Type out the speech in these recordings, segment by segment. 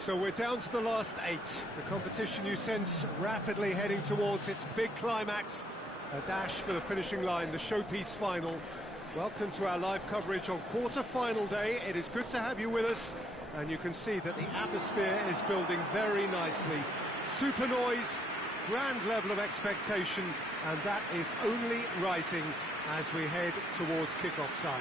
So we're down to the last 8. The competition, you sense, rapidly heading towards its big climax. A dash for the finishing line, the showpiece final. Welcome to our live coverage on quarter-final day. It is good to have you with us, and you can see that the atmosphere is building very nicely. Super noise, grand level of expectation, and that is only rising as we head towards kick-off time.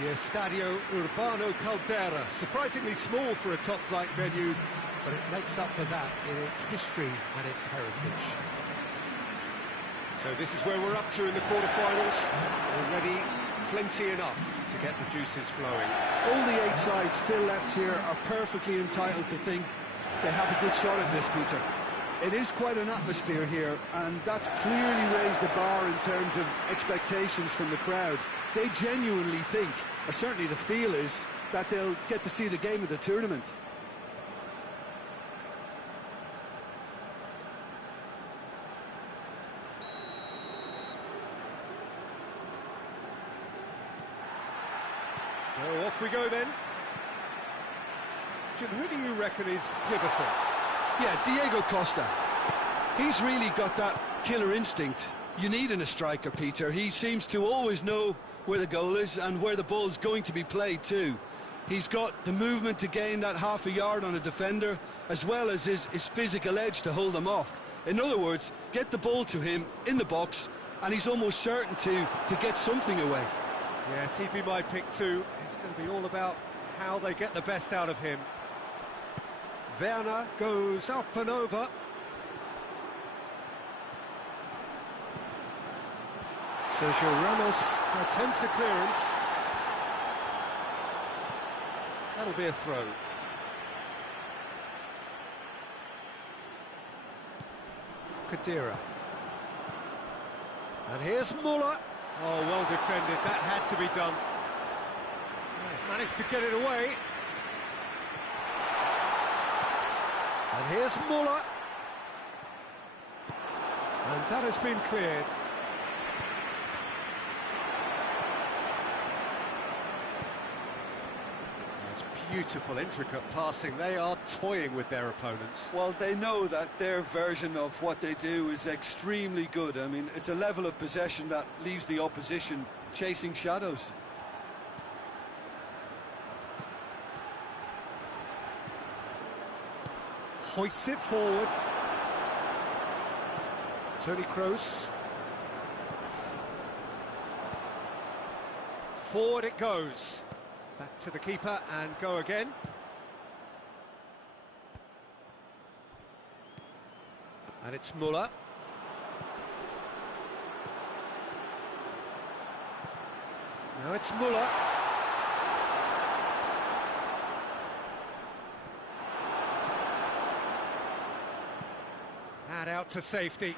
The Estadio Urbano Caldera, surprisingly small for a top-flight venue, but it makes up for that in its history and its heritage. So this is where we're up to in the quarterfinals. Already plenty enough to get the juices flowing. All the 8 sides still left here are perfectly entitled to think they have a good shot at this, Peter. It is quite an atmosphere here, and that's clearly raised the bar in terms of expectations from the crowd. They genuinely think, or certainly the feel is, that they'll get to see the game of the tournament. So off we go then. Jim, who do you reckon is pivotal? Yeah, Diego Costa. He's really got that killer instinct you need in a striker, Peter. He seems to always know where the goal is and where the ball is going to be played too. He's got the movement to gain that half a yard on a defender, as well as his physical edge to hold them off. In other words, get the ball to him in the box, and he's almost certain to get something away. Yes, he'd be my pick too. It's going to be all about how they get the best out of him. Werner goes up and over. Sergio Ramos attempts a clearance. That'll be a throw. Kadira. And here's Muller. Oh, well defended. That had to be done. Managed to get it away. And here's Muller. And that has been cleared. Beautiful, intricate passing. They are toying with their opponents. Well, they know that their version of what they do is extremely good. I mean, it's a level of possession that leaves the opposition chasing shadows. Hoists it forward. Toni Kroos. Forward it goes. Back to the keeper and go again. And it's Muller. Now it's Muller. And out to safety.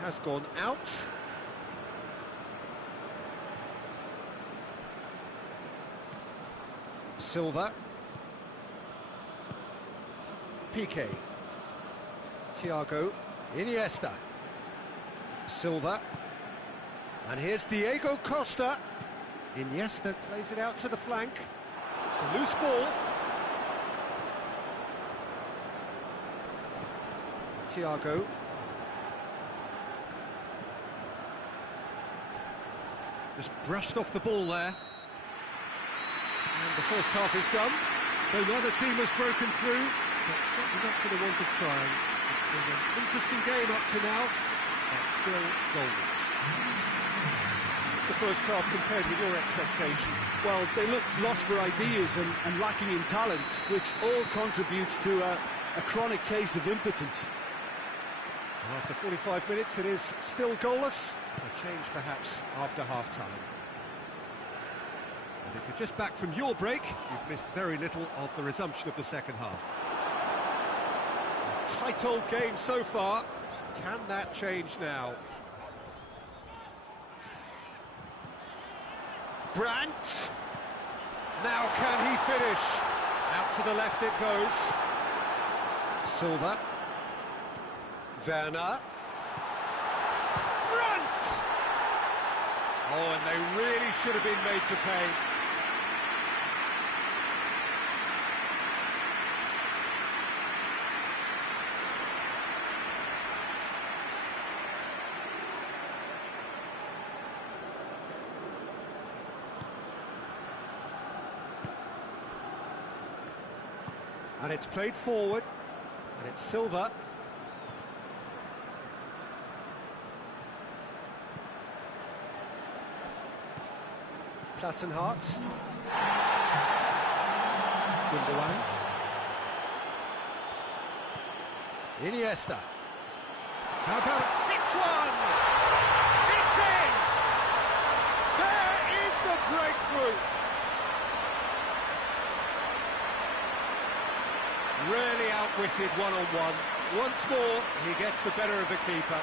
Has gone out. Silva. Piqué. Thiago. Iniesta. Silva. And here's Diego Costa. Iniesta plays it out to the flank. It's a loose ball. Thiago. Just brushed off the ball there. And the first half is done. So neither team has broken through, but certainly not for the want of trying. It's been an interesting game up to now, but still goalless. What's the first half compared with your expectation? Well, they look lost for ideas and lacking in talent, which all contributes to a chronic case of impotence. After 45 minutes, it is still goalless. A change, perhaps, after half-time. And if you're just back from your break, you've missed very little of the resumption of the second half. A tight old game so far. Can that change now? Brandt. Now can he finish? Out to the left it goes. Silva. Werner. Grant! Oh, and they really should have been made to pay. And it's played forward, and it's Silva. Plattenhardt. Gundogan. Iniesta. How about it? It's one! It's in! There is the breakthrough! Really outwitted one-on-one. Once more, he gets the better of the keeper.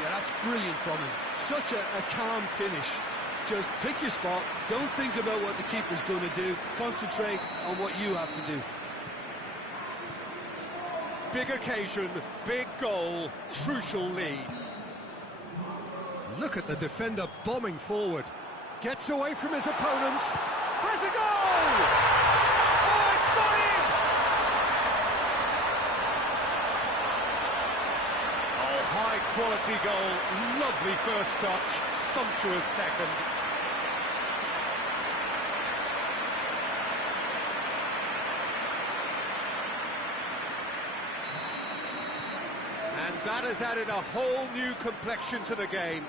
Yeah, that's brilliant from him. Such a calm finish. Just pick your spot, don't think about what the keeper's going to do, concentrate on what you have to do. Big occasion, big goal, crucial lead. Look at the defender bombing forward. Gets away from his opponents. Has a goal! Oh, it's got in! Oh, high-quality goal. Lovely first touch, sumptuous second. And that has added a whole new complexion to the game.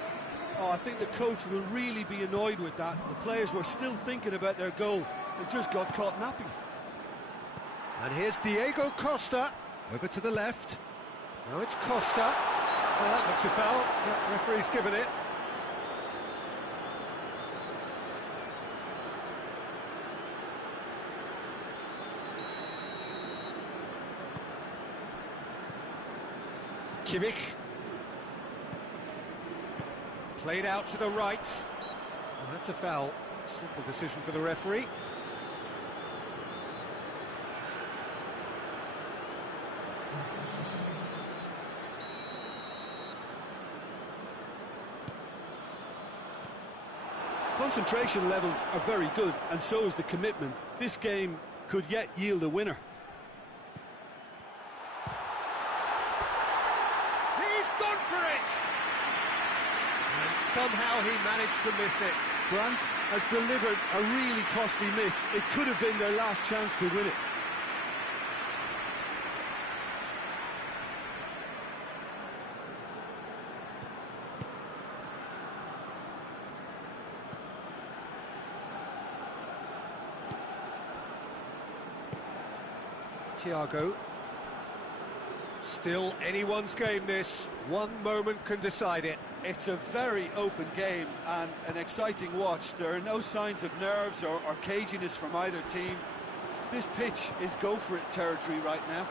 Oh, I think the coach will really be annoyed with that. The players were still thinking about their goal and just got caught napping. And here's Diego Costa, over to the left. Now it's Costa. Oh, that looks a foul. Yeah, referee's given it. Kimmich. Played out to the right. Well, that's a foul. Simple decision for the referee. Concentration levels are very good, and so is the commitment. This game could yet yield a winner. Somehow he managed to miss it. Grant has delivered a really costly miss. It could have been their last chance to win it. Thiago. Still anyone's game this. One moment can decide it. It's a very open game and an exciting watch. There are no signs of nerves or caginess from either team. This pitch is go-for-it territory right now.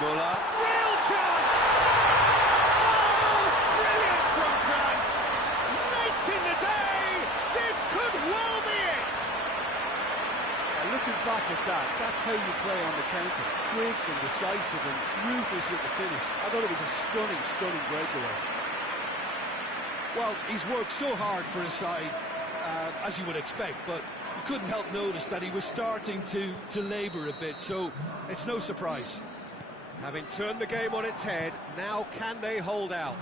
Muller. Real chance! Oh, brilliant from Grant! Late in the day, this could well be it! Yeah, looking back at that, that's how you play on the counter. Quick and decisive and ruthless with the finish. I thought it was a stunning, stunning breakaway. Well, he's worked so hard for his side, as you would expect, but you couldn't help notice that he was starting to labour a bit, so it's no surprise. Having turned the game on its head, now can they hold out?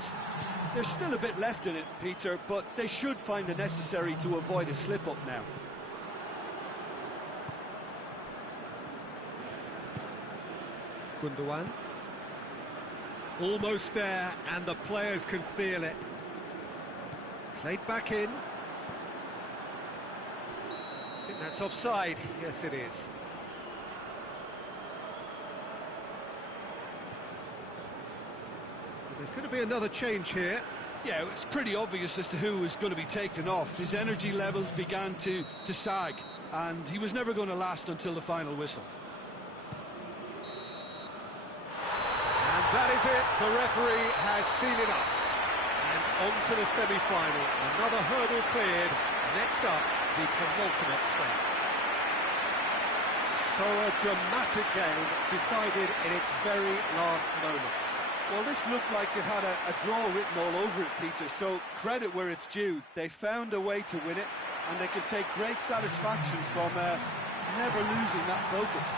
There's still a bit left in it, Peter, but they should find the necessary to avoid a slip-up now. Gundogan. Almost there, and the players can feel it. Played back in. I think that's offside. Yes, it is. There's going to be another change here. Yeah, it's pretty obvious as to who was going to be taken off. His energy levels began to sag, and he was never going to last until the final whistle. And that is it. The referee has seen enough. And on to the semi-final. Another hurdle cleared. Next up, the penultimate step. So a dramatic game decided in its very last moments. Well, this looked like it had a draw written all over it, Peter, so credit where it's due. They found a way to win it, and they can take great satisfaction from never losing that focus.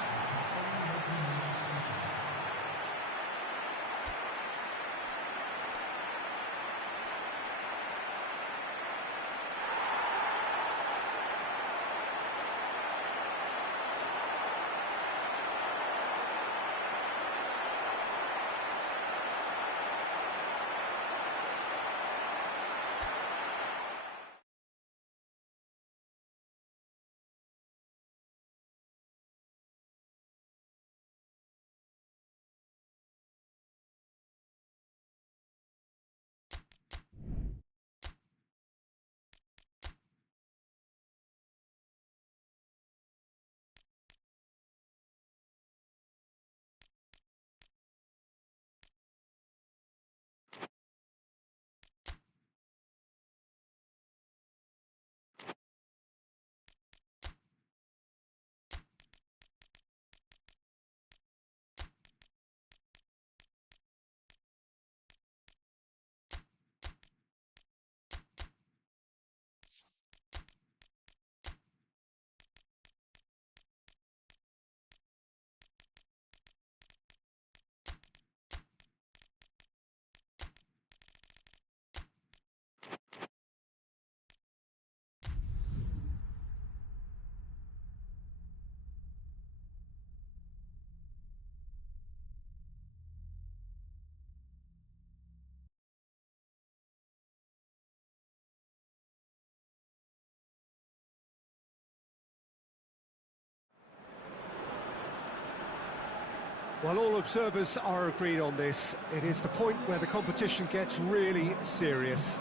Well, all observers are agreed on this. It is the point where the competition gets really serious.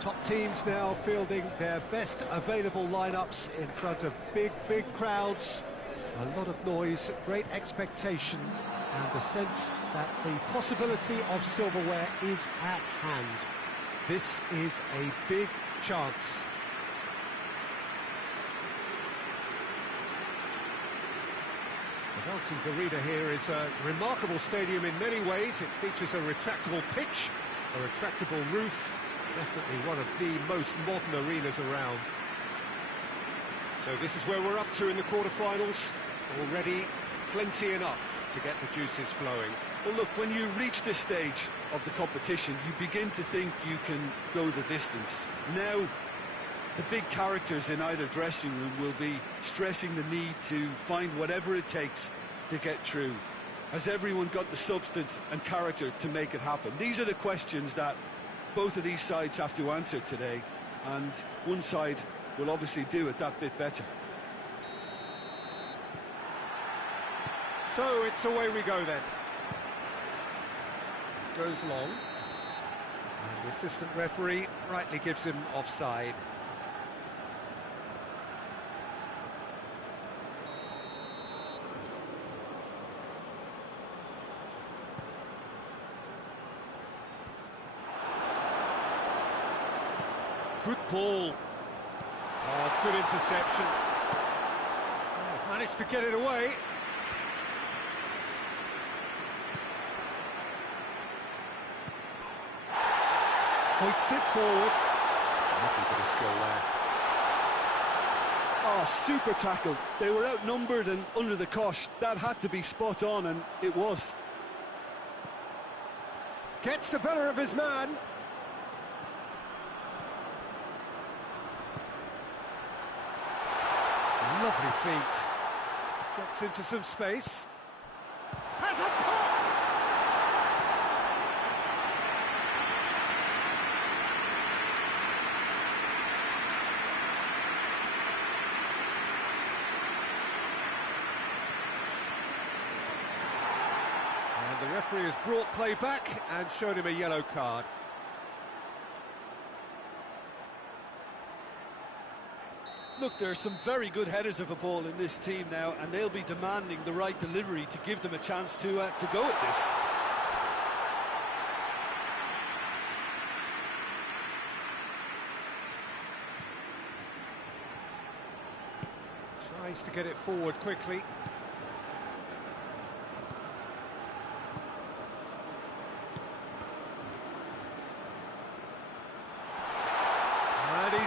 Top teams now fielding their best available lineups in front of big crowds. A lot of noise, great expectation, and the sense that the possibility of silverware is at hand. This is a big chance. The Velton's Arena here is a remarkable stadium in many ways. It features a retractable pitch, a retractable roof, definitely one of the most modern arenas around. So this is where we're up to in the quarterfinals. Already plenty enough to get the juices flowing. Well, look, when you reach this stage of the competition, you begin to think you can go the distance. Now, the big characters in either dressing room will be stressing the need to find whatever it takes to get through. Has everyone got the substance and character to make it happen? These are the questions that both of these sides have to answer today, and one side will obviously do it that bit better. So it's away we go then. Goes long. And the assistant referee rightly gives him offside. Good ball. Oh, good interception. Oh, managed to get it away. Hoists it forward. Lovely bit of skill there. Oh, super tackle. They were outnumbered and under the cosh. That had to be spot on, and it was. Gets the better of his man. Lovely feet. Gets into some space. Has a pop! And the referee has brought play back and showed him a yellow card. Look, there are some very good headers of a ball in this team now, and they'll be demanding the right delivery to give them a chance to go at this. Tries to get it forward quickly.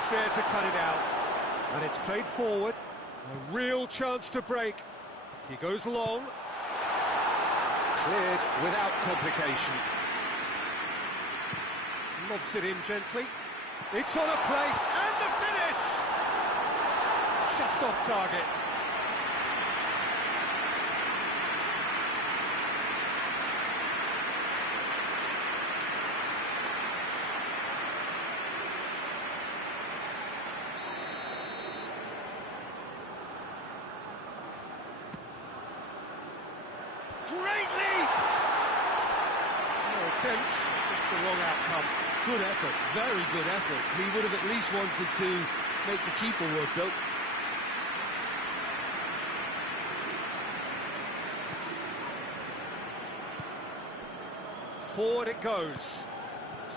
Just there to cut it out. And it's played forward. A real chance to break. He goes long. Cleared without complication. Lobs it in gently. It's on a play, and the finish! Just off target. Great leap! No attempt, just the wrong outcome. Good effort, very good effort. He would have at least wanted to make the keeper work, though. Forward it goes.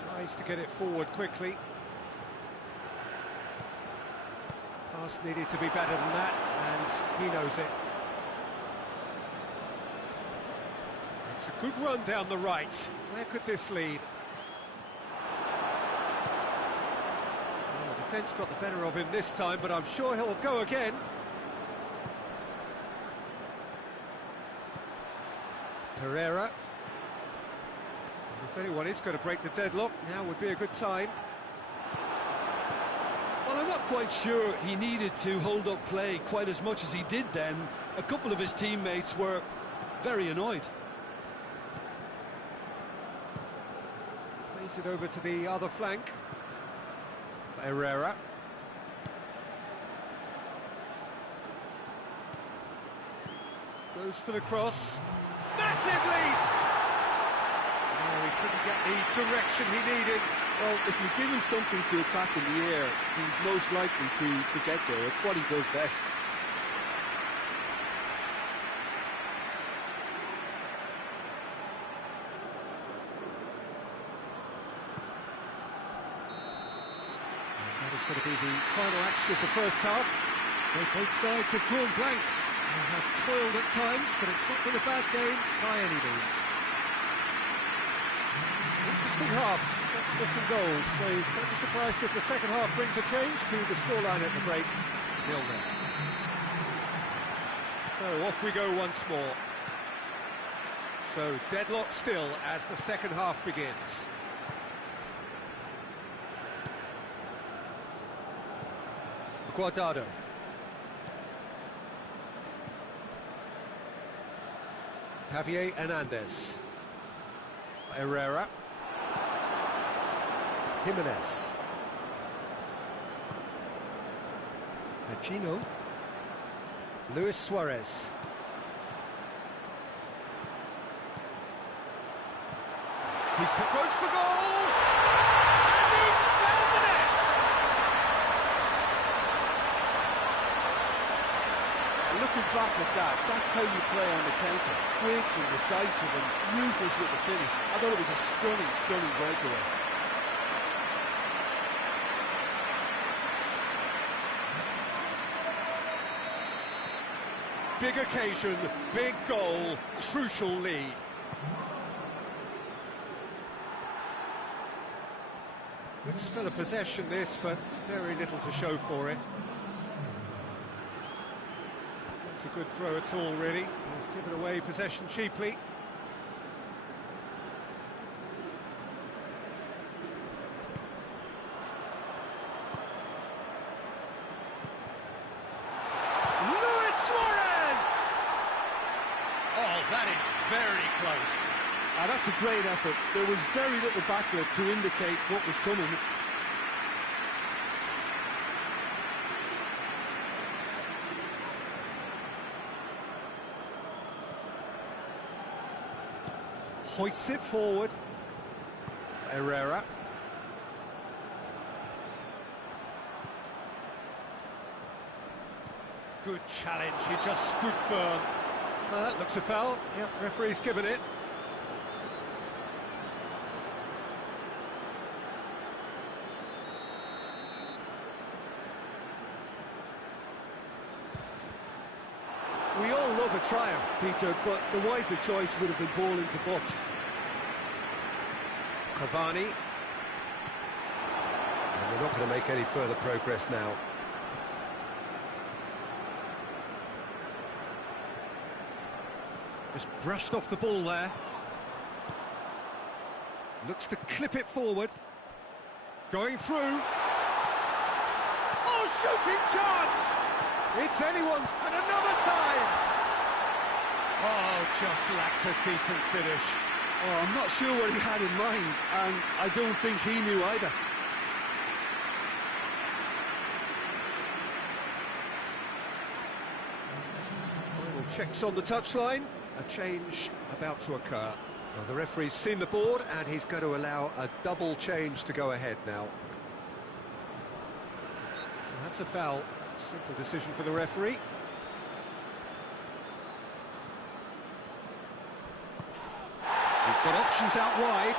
Tries to get it forward quickly. Pass needed to be better than that, and he knows it. It's a good run down the right. Where could this lead? Well, the defence got the better of him this time, but I'm sure he'll go again. Pereira. If anyone is going to break the deadlock, now would be a good time. Well, I'm not quite sure he needed to hold up play quite as much as he did then. A couple of his teammates were very annoyed. Plays it over to the other flank. Herrera. Goes for the cross. Massive leap! Oh, he couldn't get the direction he needed. Well, if you give him something to attack in the air, he's most likely to get there. It's what he does best. That is going to be the final action of the first half. Both sides have drawn blanks. They have toiled at times, but it's not been a bad game by any means. Interesting half, just missing goals, so don't be surprised if the second half brings a change to the scoreline at the break. 0-0. So off we go once more. So deadlock still as the second half begins. Guardado. Javier Hernandez. Herrera. Jimenez. Machino. Luis Suarez. He's too close for goal! And he's found the net! Looking back at that, that's how you play on the counter. Quick and decisive and ruthless with the finish. I thought it was a stunning, stunning breakaway. Big occasion, big goal, crucial lead. Good spell of possession this, but very little to show for it. Not a good throw at all, really. He's given away possession cheaply. That is very close. That's a great effort. There was very little backlift to indicate what was coming. Hoists it forward. Herrera. Good challenge, he just stood firm. That looks a foul. Yep, referee's given it. We all love a triumph, Peter, but the wiser choice would have been ball into box. Cavani. They're not going to make any further progress now. Just brushed off the ball there. Looks to clip it forward. Going through. Oh, shooting chance! It's anyone's, and another time! Oh, just lacked a decent finish. Oh, I'm not sure what he had in mind, and I don't think he knew either. Final checks on the touchline. A change about to occur. Well, the referee's seen the board, and he's going to allow a double change to go ahead now. Well, that's a foul. Simple decision for the referee. He's got options out wide.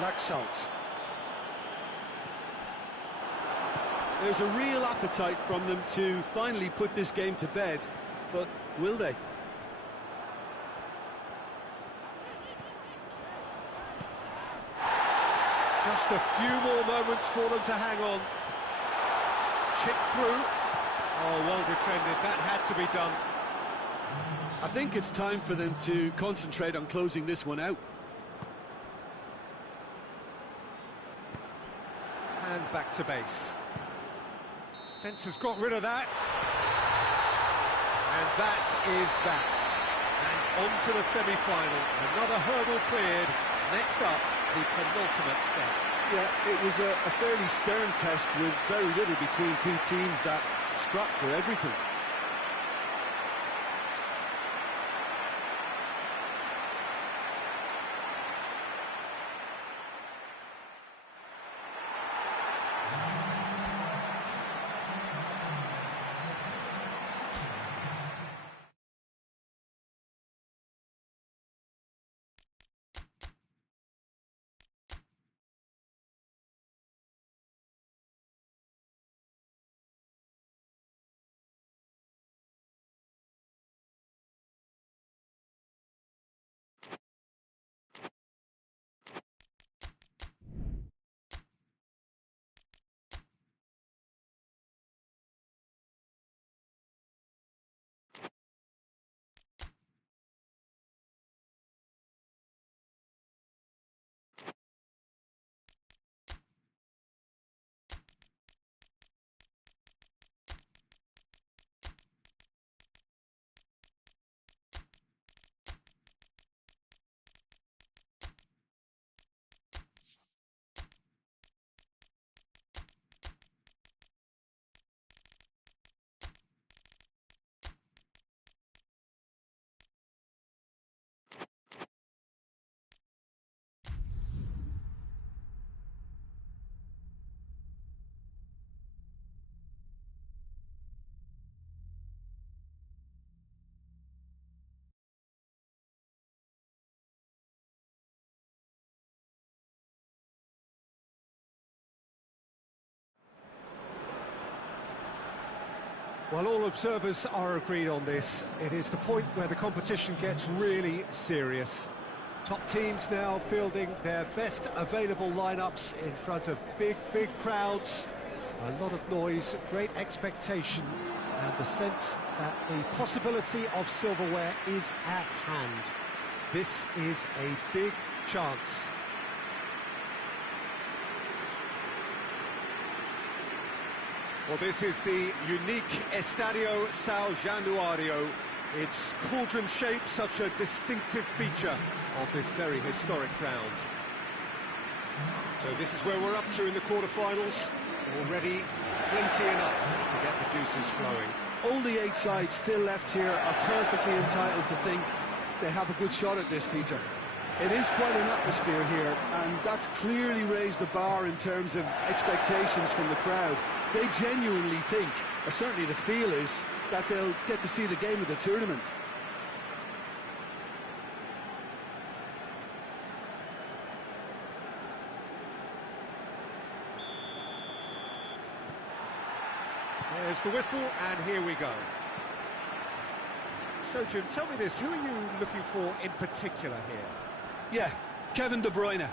Laxalt. There's a real appetite from them to finally put this game to bed, but will they? Just a few more moments for them to hang on. Chip through. Oh, well defended. That had to be done. I think it's time for them to concentrate on closing this one out. And back to base. Fence has got rid of that. And that is that. And on to the semi-final. Another hurdle cleared. Next up, the penultimate step. Yeah, it was a fairly stern test with very little between two teams that scrapped for everything. Well, all observers are agreed on this. It is the point where the competition gets really serious. Top teams now fielding their best available lineups in front of big crowds. A lot of noise, great expectation, and the sense that the possibility of silverware is at hand. This is a big chance. Well, this is the unique Estadio São Januário. Its cauldron-shaped, such a distinctive feature of this very historic ground. So this is where we're up to in the quarterfinals. Already plenty enough to get the juices flowing. All the 8 sides still left here are perfectly entitled to think they have a good shot at this, Peter. It is quite an atmosphere here, and that's clearly raised the bar in terms of expectations from the crowd. They genuinely think, or certainly the feel is, that they'll get to see the game of the tournament. There's the whistle, and here we go. So, Jim, tell me this, who are you looking for in particular here? Yeah, Kevin De Bruyne.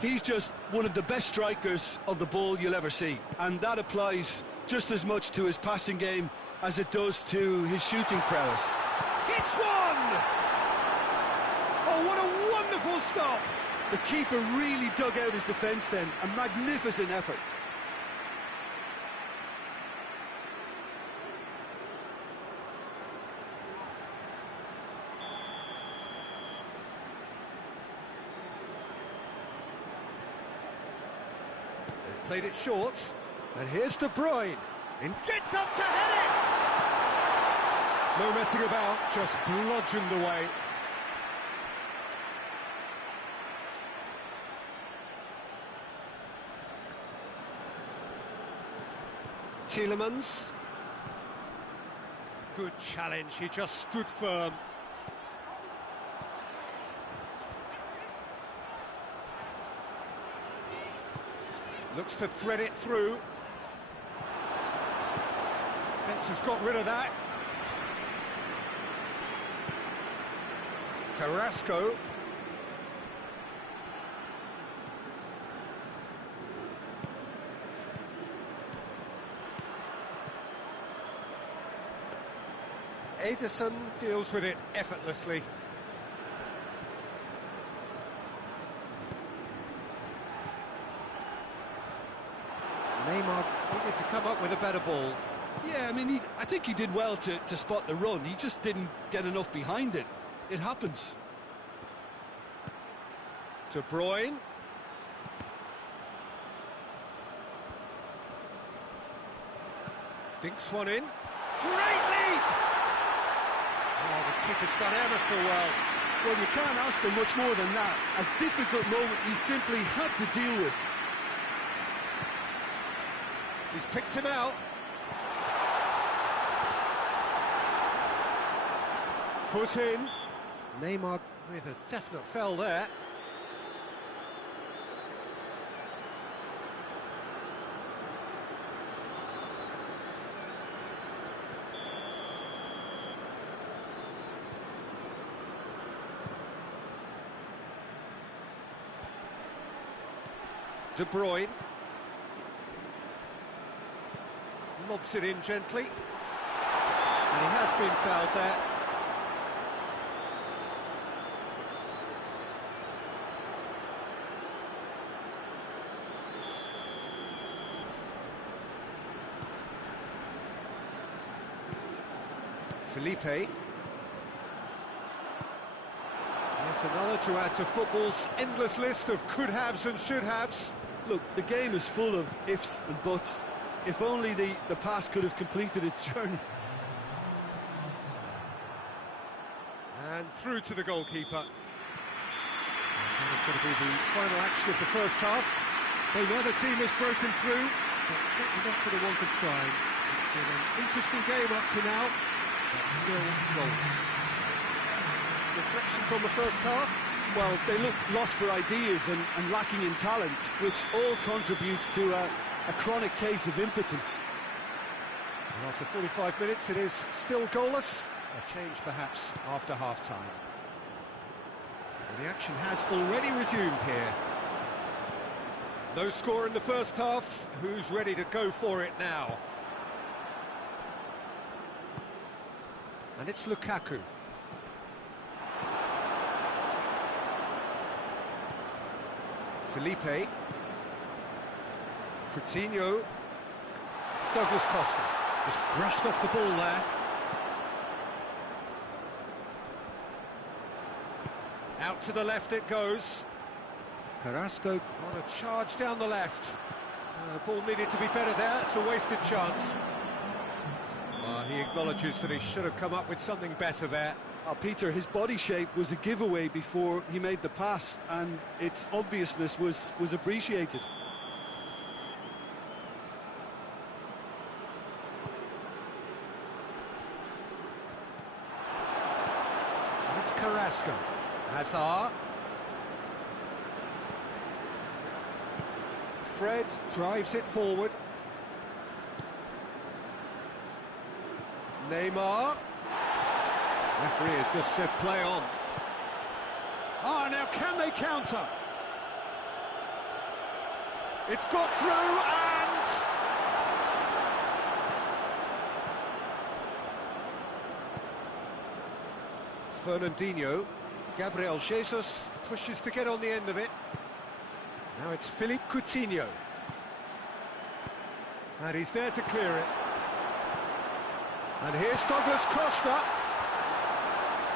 He's just one of the best strikers of the ball you'll ever see, and that applies just as much to his passing game as it does to his shooting prowess. Hits one! Oh, what a wonderful stop! The keeper really dug out his defence then, a magnificent effort. They've played it short, and here's De Bruyne, and gets up to head it! No messing about, just bludgeoned away. Tielemans. Good challenge, he just stood firm. Looks to thread it through. Defence has got rid of that. Carrasco. Ederson deals with it effortlessly. Neymar needed to come up with a better ball. Yeah, I mean, I think he did well to spot the run. He just didn't get enough behind it. It happens. De Bruyne. Dinks one in. Great leap! Oh, the keeper's done ever so well. Well, you can't ask for much more than that. A difficult moment he simply had to deal with. He's picked him out. Foot in. Neymar with a definite foul there. De Bruyne. Lobs it in gently. And he has been fouled there. Felipe. Yet another to add to football's endless list of could-haves and should-haves. Look, the game is full of ifs and buts. If only the pass could have completed its journey. And through to the goalkeeper. That is going to be the final action of the first half. So neither team has broken through, but certainly not for the want of trying. It's been an interesting game up to now, but still goals. Reflections on the first half? Well, they look lost for ideas and lacking in talent, which all contributes to a chronic case of impotence. And after 45 minutes, it is still goalless. A change, perhaps, after half-time. Well, the action has already resumed here. No score in the first half. Who's ready to go for it now? And it's Lukaku. Felipe. Coutinho. Douglas Costa. Just brushed off the ball there. Out to the left it goes. Carrasco on a charge down the left. Ball needed to be better there. It's a wasted chance. He acknowledges that he should have come up with something better there. Peter, his body shape was a giveaway before he made the pass, and its obviousness was appreciated. And it's Carrasco. Hazard. Fred drives it forward. Neymar. Referee has just said play on. Ah, now can they counter? It's got through and... Fernandinho. Gabriel Jesus pushes to get on the end of it. Now it's Philippe Coutinho. And he's there to clear it. And here's Douglas Costa.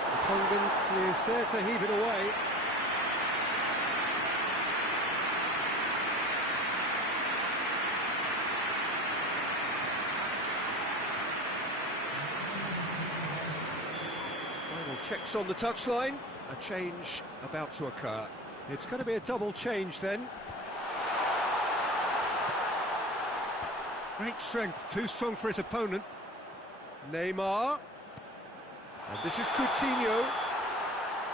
The Tongan is there to heave it away. Final checks on the touchline. A change about to occur. It's going to be a double change then. Great strength, too strong for his opponent. Neymar. And this is Coutinho.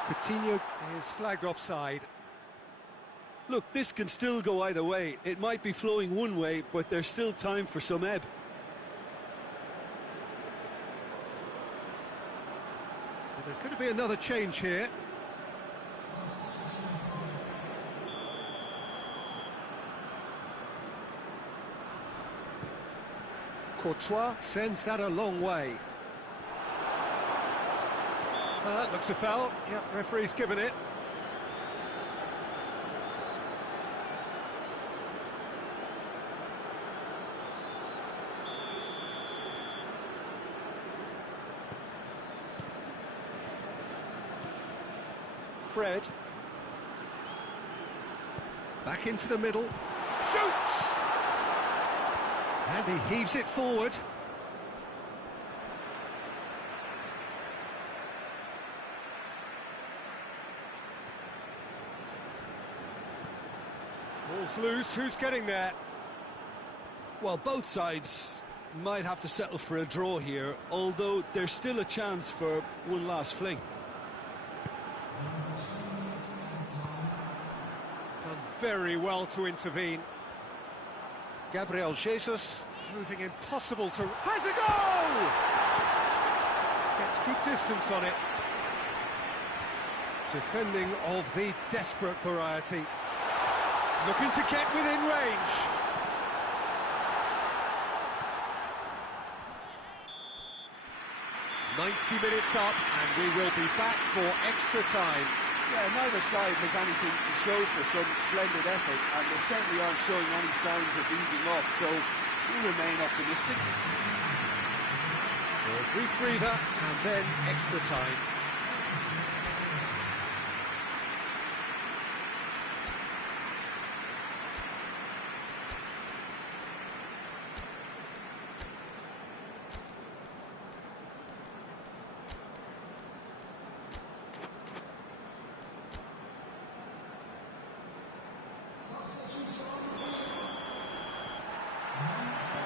Coutinho is flagged offside. Look, this can still go either way. It might be flowing one way, but there's still time for some ebb. But there's going to be another change here. Courtois sends that a long way. That looks a foul. Yep, referee's given it. Fred. Back into the middle. Shoots! And he heaves it forward. Ball's loose, who's getting there? Well, both sides might have to settle for a draw here, although there's still a chance for one last fling. Done very well to intervene. Gabriel Jesus proving impossible to... Has a goal! Gets good distance on it. Defending of the desperate variety. Looking to get within range. .90 up, and we will be back for extra time. Yeah, neither side has anything to show for some splendid effort, and they certainly aren't showing any signs of easing up, so we remain optimistic. So a brief breather, and then extra time.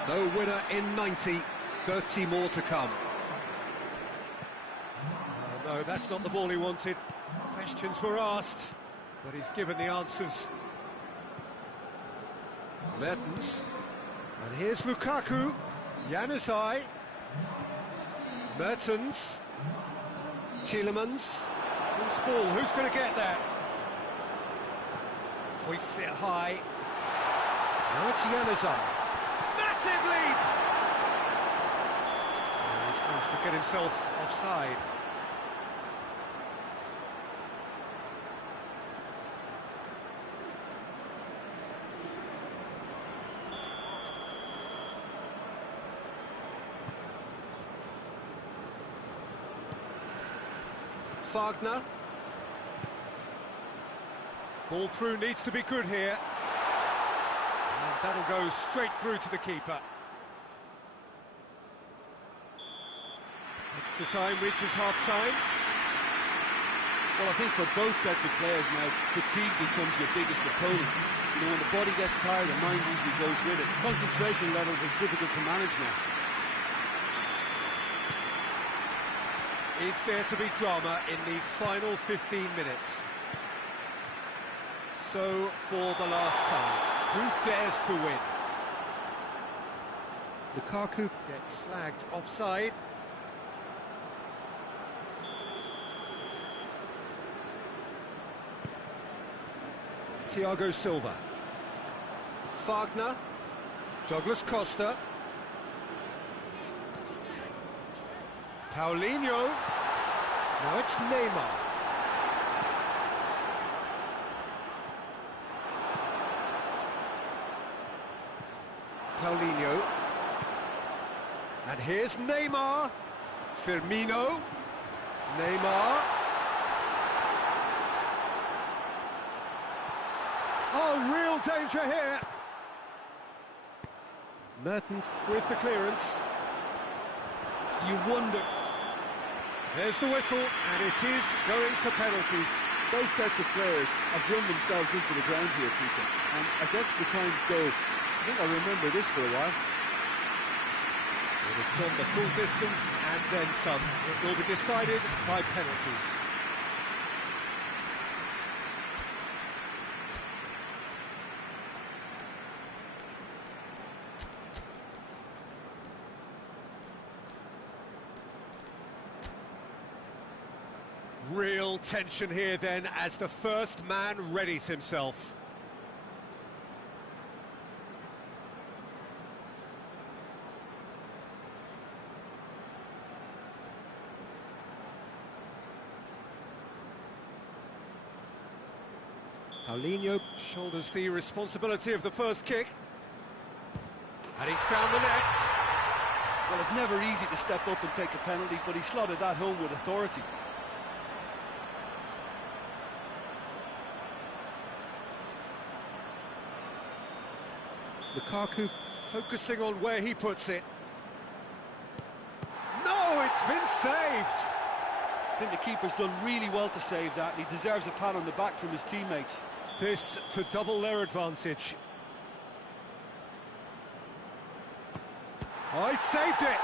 No winner in 90, 30 more to come. No, that's not the ball he wanted. Questions were asked, but he's given the answers. Mertens. And here's Lukaku. Januzaj. Mertens. Tielemans. Who's ball? Who's going to get that? Hoists it high. Now it's Januzaj. Massive leap! And he's supposed to get himself offside. Wagner. Ball through needs to be good here. And that'll go straight through to the keeper. Extra time reaches half-time. Well, I think for both sets of players now, fatigue becomes your biggest opponent. You know, when the body gets tired, the mind usually goes with it. Concentration levels are difficult to manage now. Is there to be drama in these final 15 minutes? So, for the last time, who dares to win? Lukaku gets flagged offside. Thiago Silva. Wagner. Douglas Costa. Paulinho. Now it's Neymar. Paulinho. And here's Neymar. Firmino. Neymar. Oh, real danger here. Mertens with the clearance. You wonder. There's the whistle, and it is going to penalties. Both sets of players have run themselves into the ground here, Peter. And as extra times go, I think I'll remember this for a while. It has gone the full distance and then some. It will be decided by penalties. Real tension here then as the first man readies himself. Paulinho shoulders the responsibility of the first kick. And he's found the net. Well, it's never easy to step up and take a penalty, but he slotted that home with authority. Lukaku focusing on where he puts it. No, it's been saved! I think the keeper's done really well to save that, and he deserves a pat on the back from his teammates. This to double their advantage. Oh, he saved it!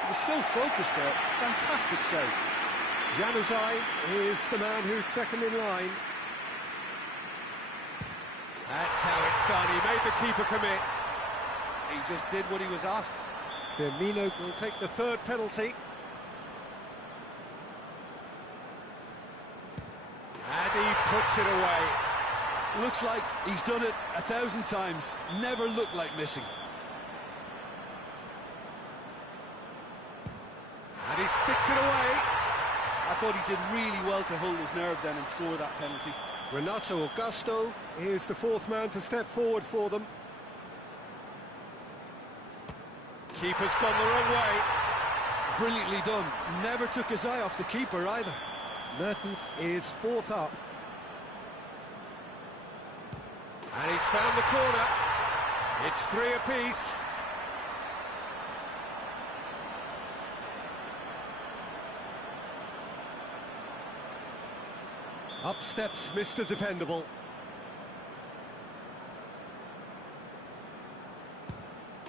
He was so focused there. Fantastic save. Januzaj is the man who's second in line. That's how it's done. He made the keeper commit. He just did what he was asked. Firmino will take the third penalty. And he puts it away. Looks like he's done it 1,000 times. Never looked like missing. And he sticks it away. I thought he did really well to hold his nerve then and score that penalty. Renato Augusto is the fourth man to step forward for them. Keeper's gone the wrong way. Brilliantly done. Never took his eye off the keeper either. Mertens is fourth up. And he's found the corner. It's three apiece. Up steps Mr. Dependable.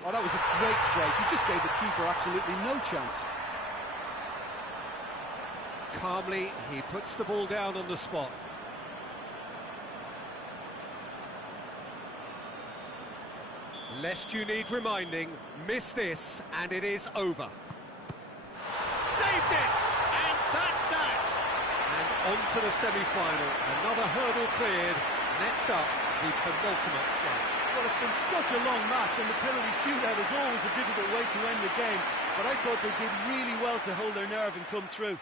Oh, that was a great strike. He just gave the keeper absolutely no chance. Calmly, he puts the ball down on the spot. Lest you need reminding, miss this and it is over. Saved it! And that's that! And on to the semi-final. Another hurdle cleared. Next up, the penultimate strike. Well, it's been such a long match, and the penalty shootout is always a difficult way to end the game. But I thought they did really well to hold their nerve and come through.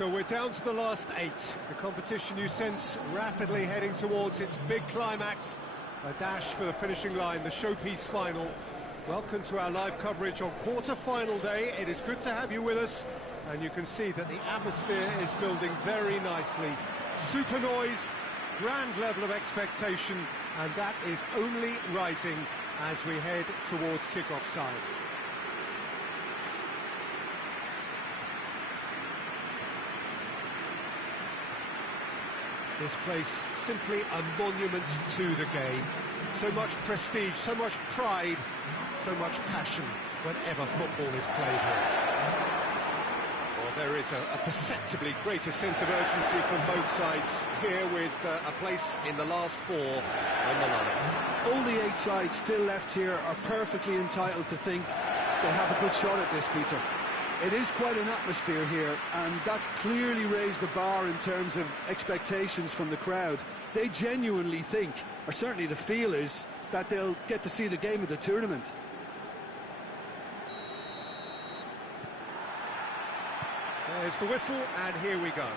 So we're down to the last 8. The competition you sense rapidly heading towards its big climax. A dash for the finishing line, the showpiece final. Welcome to our live coverage on quarter-final day. It is good to have you with us, and you can see that the atmosphere is building very nicely. Super noise, grand level of expectation, and that is only rising as we head towards kick-off time. This place simply a monument to the game. So much prestige, so much pride, so much passion whenever football is played here. Well, there is a perceptibly greater sense of urgency from both sides here, with a place in the last 4 on the line. All the 8 sides still left here are perfectly entitled to think they have a good shot at this, Peter. It is quite an atmosphere here, and that's clearly raised the bar in terms of expectations from the crowd. They genuinely think, or certainly the feel is, that they'll get to see the game of the tournament. There's the whistle, and here we go.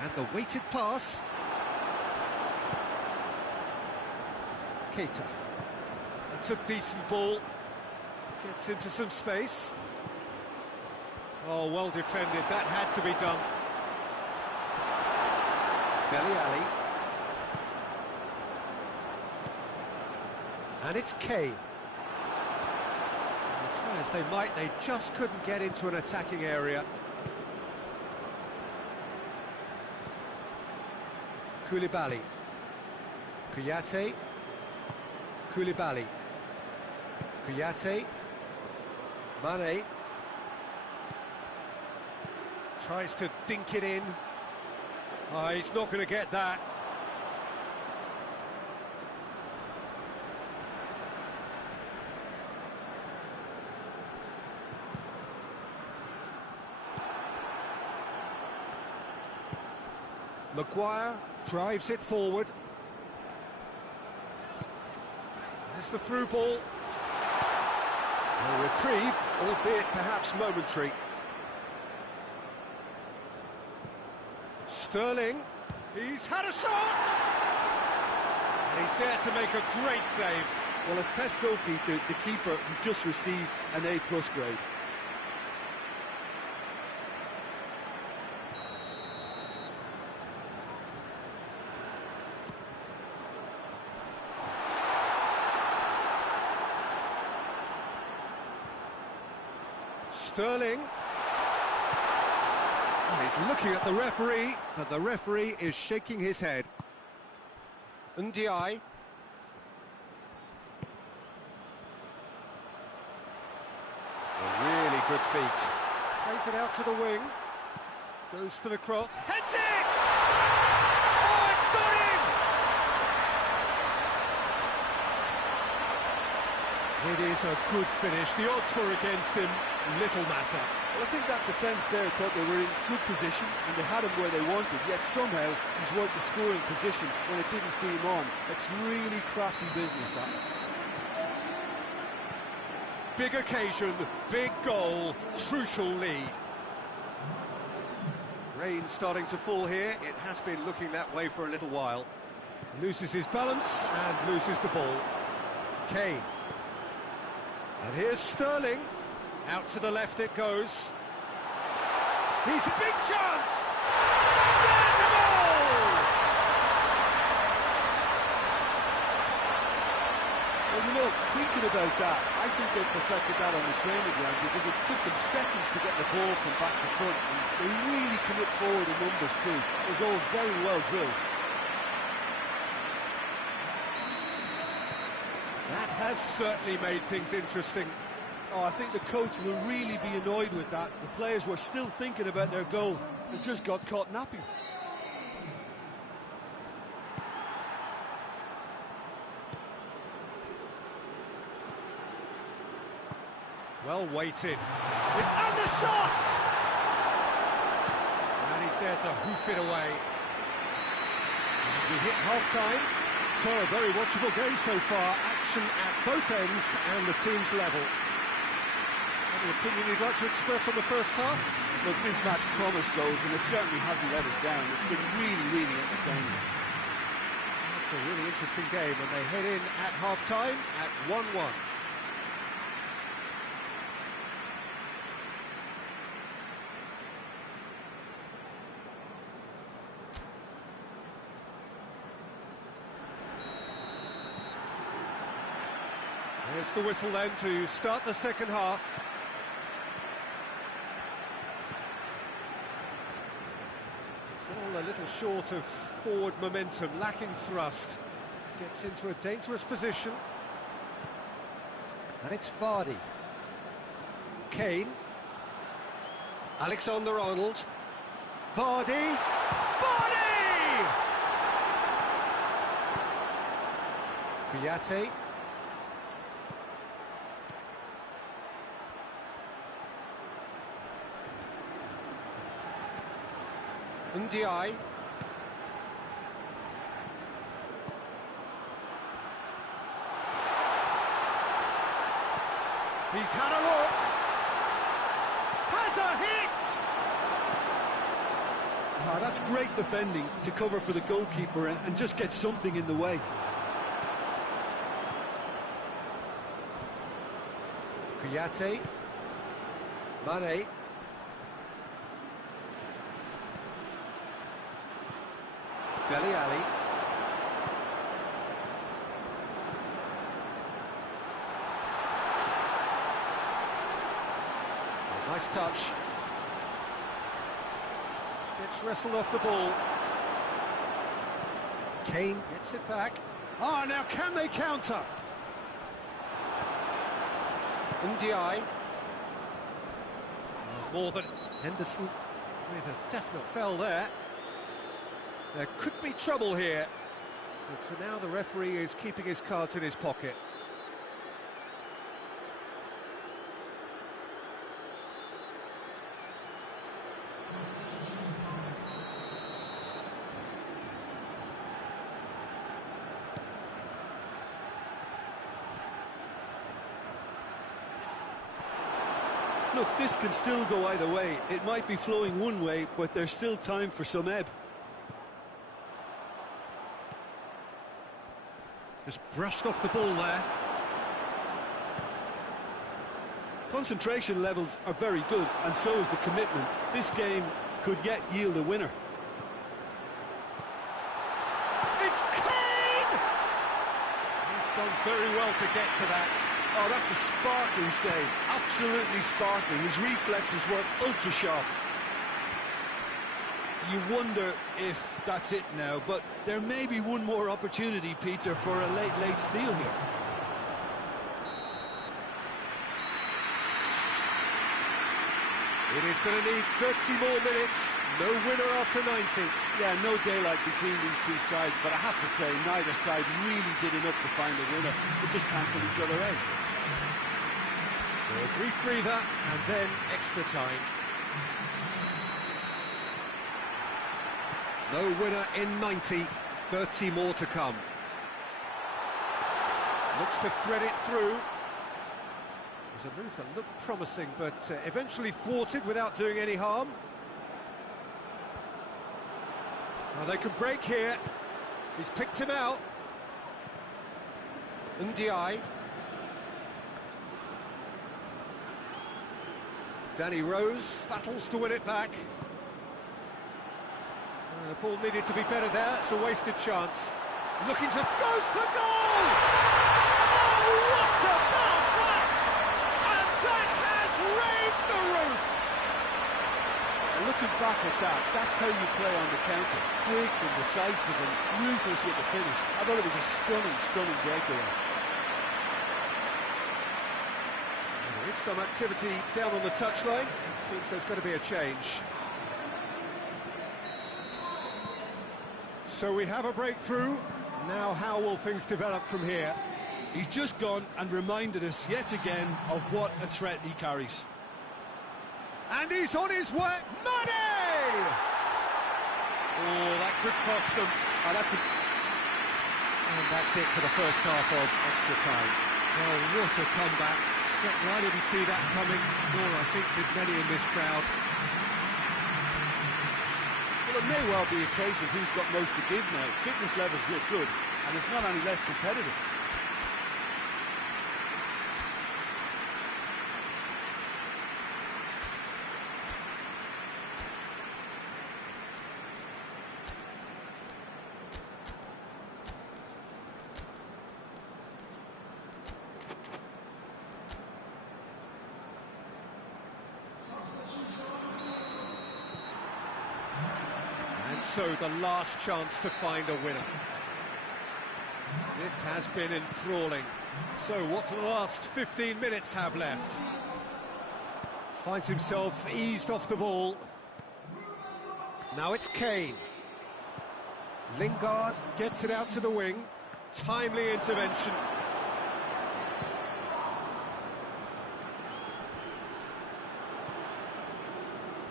And the weighted pass. Keita. That's a decent ball. Gets into some space. Oh, well defended. That had to be done. Dele Alli. And it's Kane. And try as they might, they just couldn't get into an attacking area. Koulibaly. Kouyaté. Koulibaly. Kouyaté. Mane tries to dink it in. Oh, he's not going to get that. Maguire drives it forward. There's the through ball. A reprieve, albeit perhaps momentary. Sterling, he's had a shot! And he's there to make a great save. Well, as test goalkeeper, the keeper has just received an A+ grade. Sterling. And he's looking at the referee, but the referee is shaking his head. Ndiaye. A really good feat. Plays it out to the wing. Goes for the cross. Heads it! Oh, it's got in! It is a good finish. The odds were against him. Little matter. Well, I think that defence there thought they were in good position and they had him where they wanted, yet somehow he's worked the scoring position when it didn't see him on. It's really crafty business, that. Big occasion, big goal, crucial lead. Rain starting to fall here. It has been looking that way for a little while. Loses his balance and loses the ball. Kane. And here's Sterling. Out to the left it goes. He's a big chance! There's a goal! Well, you know, thinking about that, I think they perfected that on the training ground because it took them seconds to get the ball from back to front. And they really commit forward in numbers too. It was all very well drilled. That has certainly made things interesting. Oh, I think the coach will really be annoyed with that. The players were still thinking about their goal and just got caught napping. Well weighted. And the shot! And he's there to hoof it away. And we hit half-time. So a very watchable game so far. Action at both ends and the team's level. Any opinion you'd like to express on the first half? Look, this match promised goals, and it certainly hasn't let us down. It's been really, really entertaining. It's a really interesting game, and they head in at half-time at 1-1. Here's the whistle then to start the second half. It's all a little short of forward momentum, lacking thrust. Gets into a dangerous position. And it's Vardy. Kane. Alexander-Arnold. Vardy. Vardy! Quaterfinals. Ndiaye. He's had a look. Has a hit! Ah, that's great defending to cover for the goalkeeper and just get something in the way. Kouyaté. Mane. Dele Alli. Oh, nice touch. Gets wrestled off the ball. Kane gets it back. Ah, now can they counter? Ndiaye. More than Henderson with a definite foul there. There could be trouble here, but for now the referee is keeping his cards in his pocket. Look, this can still go either way. It might be flowing one way, but there's still time for some ebb. Just brushed off the ball there. Concentration levels are very good, and so is the commitment. This game could yet yield a winner. It's Kane! He's done very well to get to that. Oh, that's a sparkling save. Absolutely sparkling. His reflexes were ultra-sharp. You wonder if that's it now, but there may be one more opportunity, Peter, for a late steal here. It is going to need 30 more minutes. No winner after 90. Yeah, no daylight between these two sides, but I have to say, neither side really did enough to find a winner. They just cancelled each other out. So a brief breather, and then extra time. No winner in 90, 30 more to come. Looks to thread it through. It was a move that looked promising, but eventually thwarted without doing any harm. Well, they could break here. He's picked him out. Ndiaye. Danny Rose battles to win it back. The ball needed to be better there. It's a wasted chance. Looking to... goes for goal! Oh, what about that? And that has raised the roof! Looking back at that, that's how you play on the counter. Quick and decisive and ruthless with the finish. I thought it was a stunning breakaway. There is some activity down on the touchline. It seems there's going to be a change. So we have a breakthrough. Now how will things develop from here? He's just gone and reminded us yet again of what a threat he carries. And he's on his way. Mane! Oh, that could cost them. Oh, And that's it for the first half of extra time. Well, what a comeback. Certainly I didn't see that coming, nor I think did many in this crowd. Well, it may well be a case of who's got most to give now. Fitness levels look good, and it's not any less competitive. So the last chance to find a winner. This has been enthralling. So what do the last 15 minutes have left? Finds himself eased off the ball. Now it's Kane. Lingard gets it out to the wing. Timely intervention.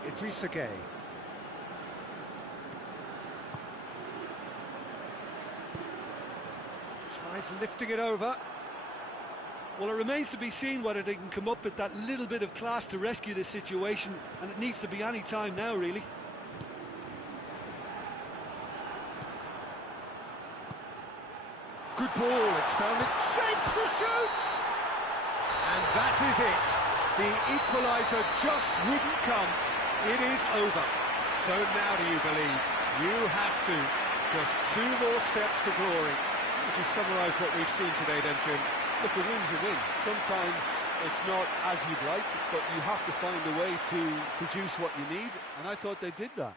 Idrissa Gueye. Tries lifting it over. Well, it remains to be seen whether they can come up with that little bit of class to rescue this situation, and it needs to be any time now, really. Good ball, it's found it, shapes to shoot! And that is it. The equaliser just wouldn't come. It is over. So now do you believe? You have to. Just 2 more steps to glory. Would you summarise what we've seen today then, Jim? Look, a win's a win. Sometimes it's not as you'd like, but you have to find a way to produce what you need, and I thought they did that.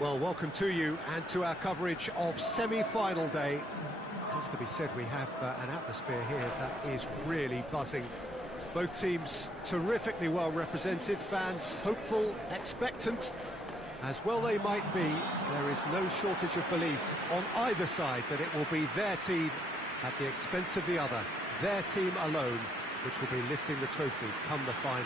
Well, welcome to you and to our coverage of semi-final day. It has to be said, we have an atmosphere here that is really buzzing. Both teams terrifically well represented, fans hopeful, expectant. As well they might be, there is no shortage of belief on either side that it will be their team at the expense of the other, their team alone, which will be lifting the trophy come the final.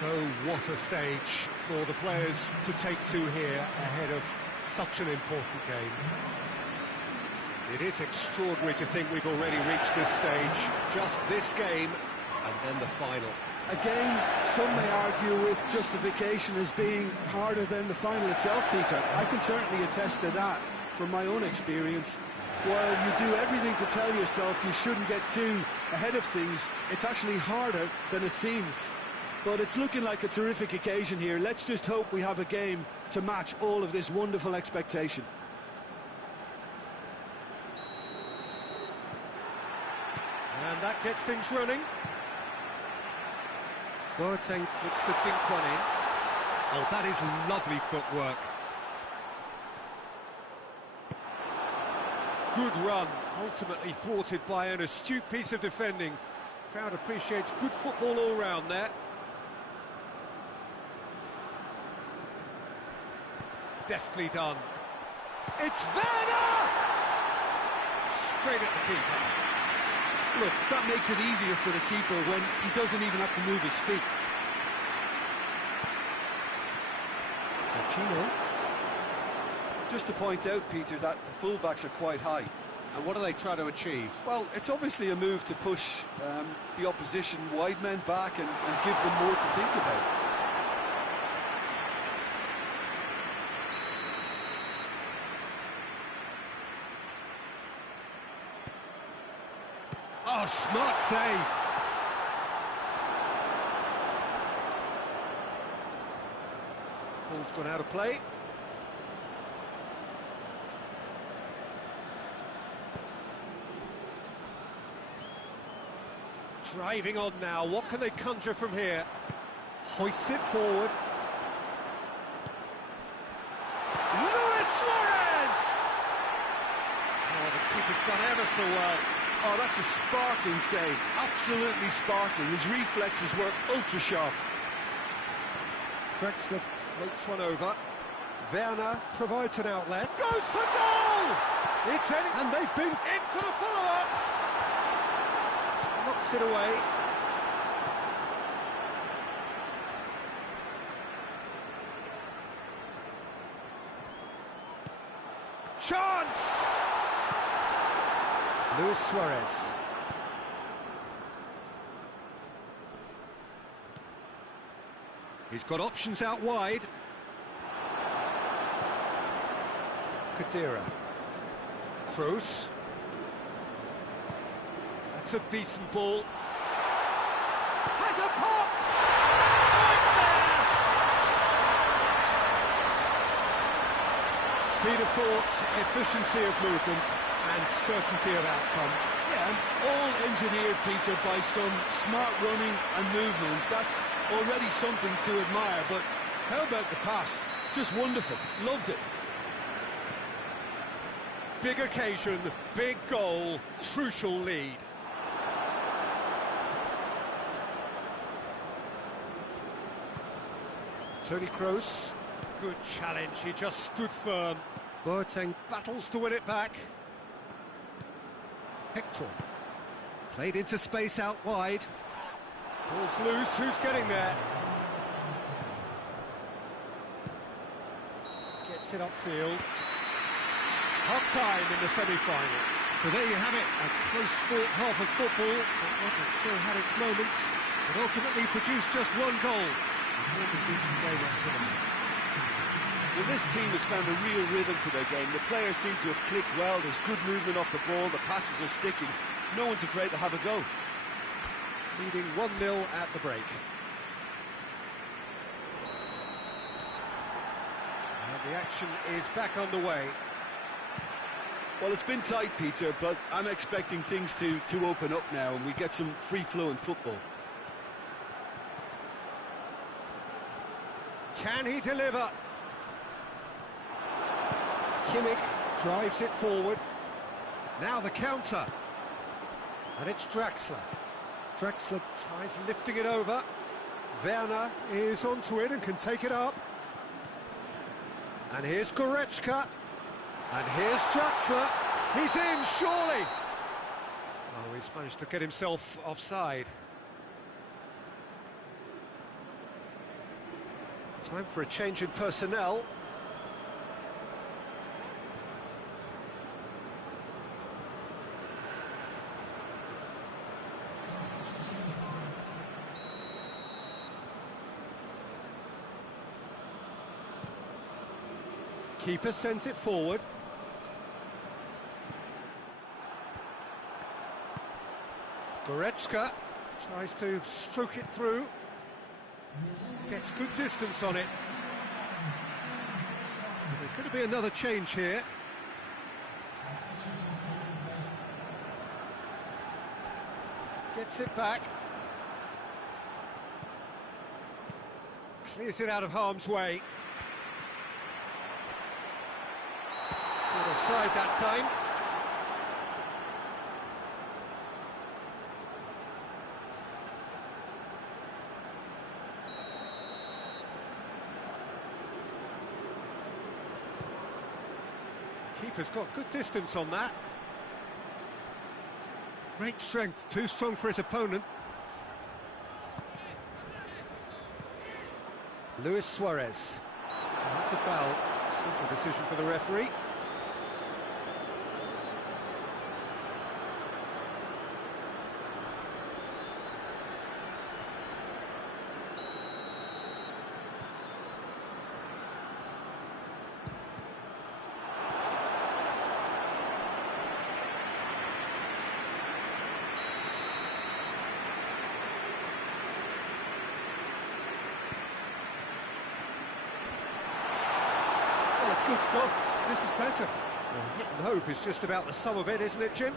So what a stage for the players to take to here ahead of such an important game. It is extraordinary to think we've already reached this stage, just this game, and then the final. Again, some may argue with justification as being harder than the final itself, Peter. I can certainly attest to that from my own experience. While you do everything to tell yourself you shouldn't get too ahead of things, it's actually harder than it seems. But it's looking like a terrific occasion here. Let's just hope we have a game to match all of this wonderful expectation. And that gets things running. Boateng looks to dink one in. Oh, that is lovely footwork. Good run, ultimately thwarted by an astute piece of defending. Crowd appreciates good football all round there. Deftly done. It's Werner! Straight at the keeper. Look, that makes it easier for the keeper when he doesn't even have to move his feet. Just to point out, Peter, that the fullbacks are quite high. And what do they try to achieve? Well, it's obviously a move to push the opposition wide men back and give them more to think about. Oh, smart save. Ball's gone out of play. Driving on now, what can they conjure from here? Hoists it forward. Luis Suarez! Oh, the keeper's done ever so well. Oh, that's a sparkling save, absolutely sparkling. His reflexes were ultra-sharp. Drexler floats one over. Werner provides an outlet. Goes for goal! It's in, and they've been into the follow-up! Knocks it away. Chance! Luis Suarez. He's got options out wide. Kadira. Kroos. That's a decent ball. Has a pop! Oh, speed of thought, efficiency of movement, and certainty of outcome. Yeah, and all engineered, Peter, by some smart running and movement. That's already something to admire, but how about the pass? Just wonderful. Loved it. Big occasion, big goal, crucial lead. Toni Kroos, good challenge, he just stood firm. Boateng battles to win it back. Hector, played into space out wide. Ball's loose, who's getting there? Gets it upfield. Half-time in the semi-final. So there you have it, a close-fought half of football, but one that still had its moments, but ultimately produced just one goal. Well, this team has found a real rhythm to their game. The players seem to have clicked well. There's good movement off the ball. The passes are sticking. No one's afraid to have a go. Leading 1-0 at the break. And the action is back underway. Well, it's been tight, Peter, but I'm expecting things to open up now and we get some free-flowing football. Can he deliver? Kimmich drives it forward. Now the counter. And it's Draxler. Draxler tries lifting it over. Werner is onto it and can take it up. And here's Goretzka. And here's Draxler. He's in, surely. Oh, he's managed to get himself offside. Time for a change in personnel. Keeper sends it forward. Goretzka tries to stroke it through, gets good distance on it. There's going to be another change here. Gets it back. Clears it out of harm's way. Good offside that time. Keeper's got good distance on that. Great strength, too strong for his opponent. Luis Suarez. And that's a foul. Simple decision for the referee. Good stuff. This is better. Well, hit and hope is just about the sum of it, isn't it, Jim?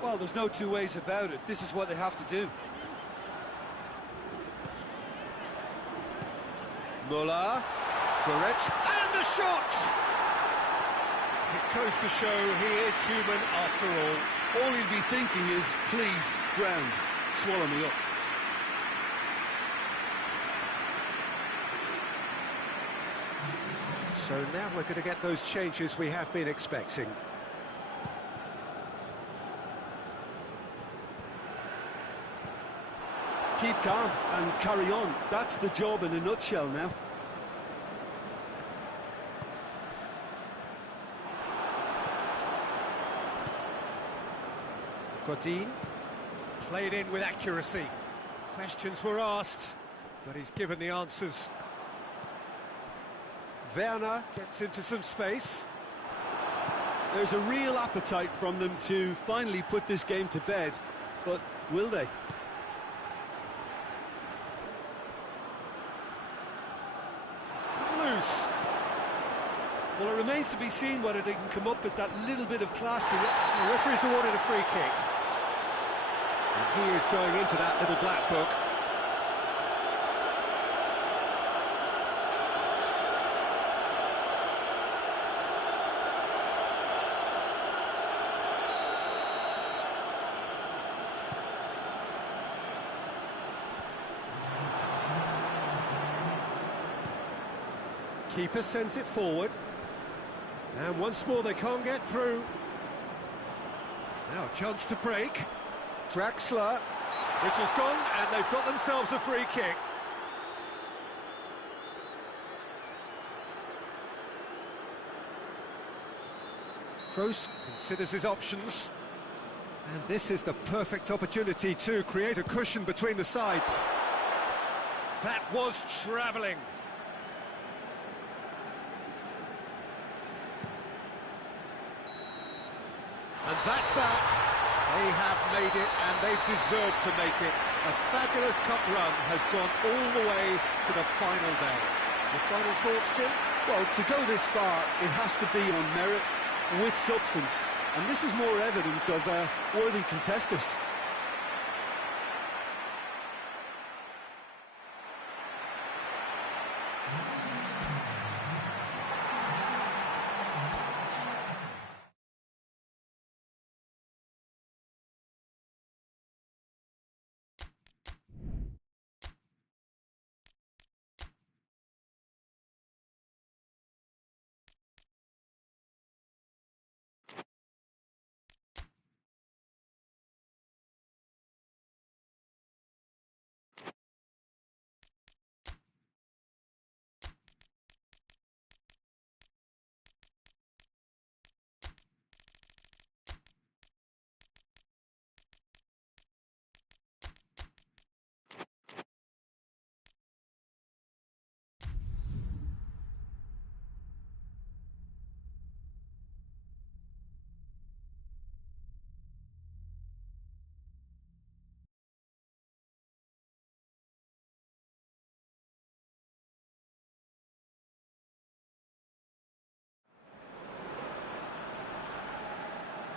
Well, there's no two ways about it. This is what they have to do. Muller, Goretzka, and the shot! It goes to show he is human after all. All he'll be thinking is, please, ground, swallow me up. So now we're going to get those changes we have been expecting. Keep calm and carry on. That's the job in a nutshell now. Godin played in with accuracy. Questions were asked, but he's given the answers. Werner gets into some space. There's a real appetite from them to finally put this game to bed, but will they? It's come loose. Well, it remains to be seen whether they can come up with that little bit of class to it. The referee's awarded a free kick. And he is going into that little black book. Keeper sends it forward. And once more they can't get through. Now a chance to break. Draxler. Whistle's gone and they've got themselves a free kick. Kroos considers his options. And this is the perfect opportunity to create a cushion between the sides. That was travelling. And that's that. They have made it, and they've deserved to make it. A fabulous cup run has gone all the way to the final day. Your final thoughts, Jim? Well, to go this far, it has to be on merit, with substance. And this is more evidence of worthy contestants.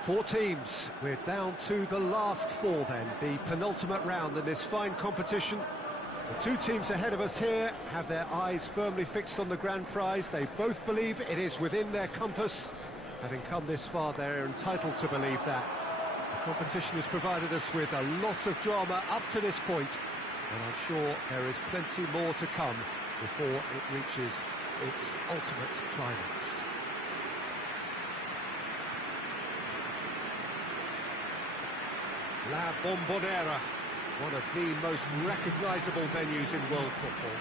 Four teams. We're down to the last four then, the penultimate round in this fine competition. The two teams ahead of us here have their eyes firmly fixed on the grand prize. They both believe it is within their compass. Having come this far, they're entitled to believe that. The competition has provided us with a lot of drama up to this point, and I'm sure there is plenty more to come before it reaches its ultimate climax. La Bombonera, one of the most recognisable venues in world football.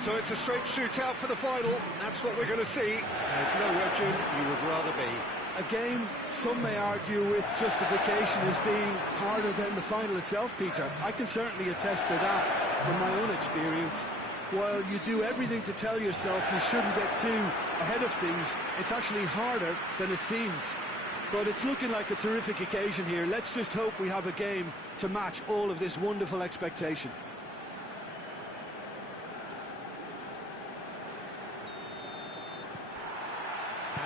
So it's a straight shootout for the final. That's what we're going to see. There's nowhere, Jim, you would rather be. A game some may argue with justification as being harder than the final itself, Peter. I can certainly attest to that from my own experience. While you do everything to tell yourself you shouldn't get too ahead of things, it's actually harder than it seems. But it's looking like a terrific occasion here. Let's just hope we have a game to match all of this wonderful expectation.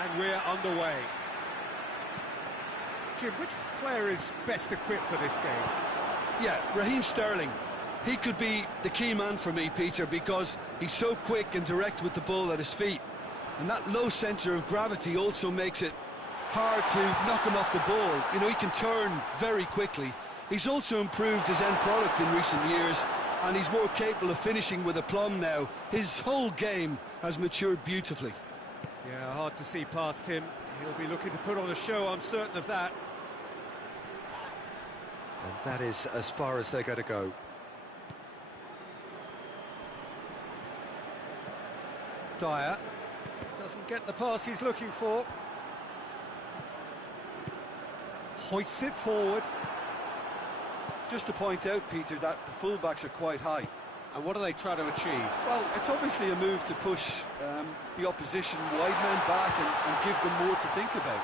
And we're underway. Jim, which player is best equipped for this game? Yeah, Raheem Sterling. He could be the key man for me, Peter, because he's so quick and direct with the ball at his feet. And that low centre of gravity also makes it hard to knock him off the ball. You know, he can turn very quickly. He's also improved his end product in recent years, and he's more capable of finishing with aplomb now. His whole game has matured beautifully. Yeah, hard to see past him. He'll be looking to put on a show, I'm certain of that. And that is as far as they're going to go. Dyer doesn't get the pass he's looking for. Hoists it forward. Just to point out, Peter, that the fullbacks are quite high. And what are they trying to achieve? Well, it's obviously a move to push the opposition wide men back and give them more to think about.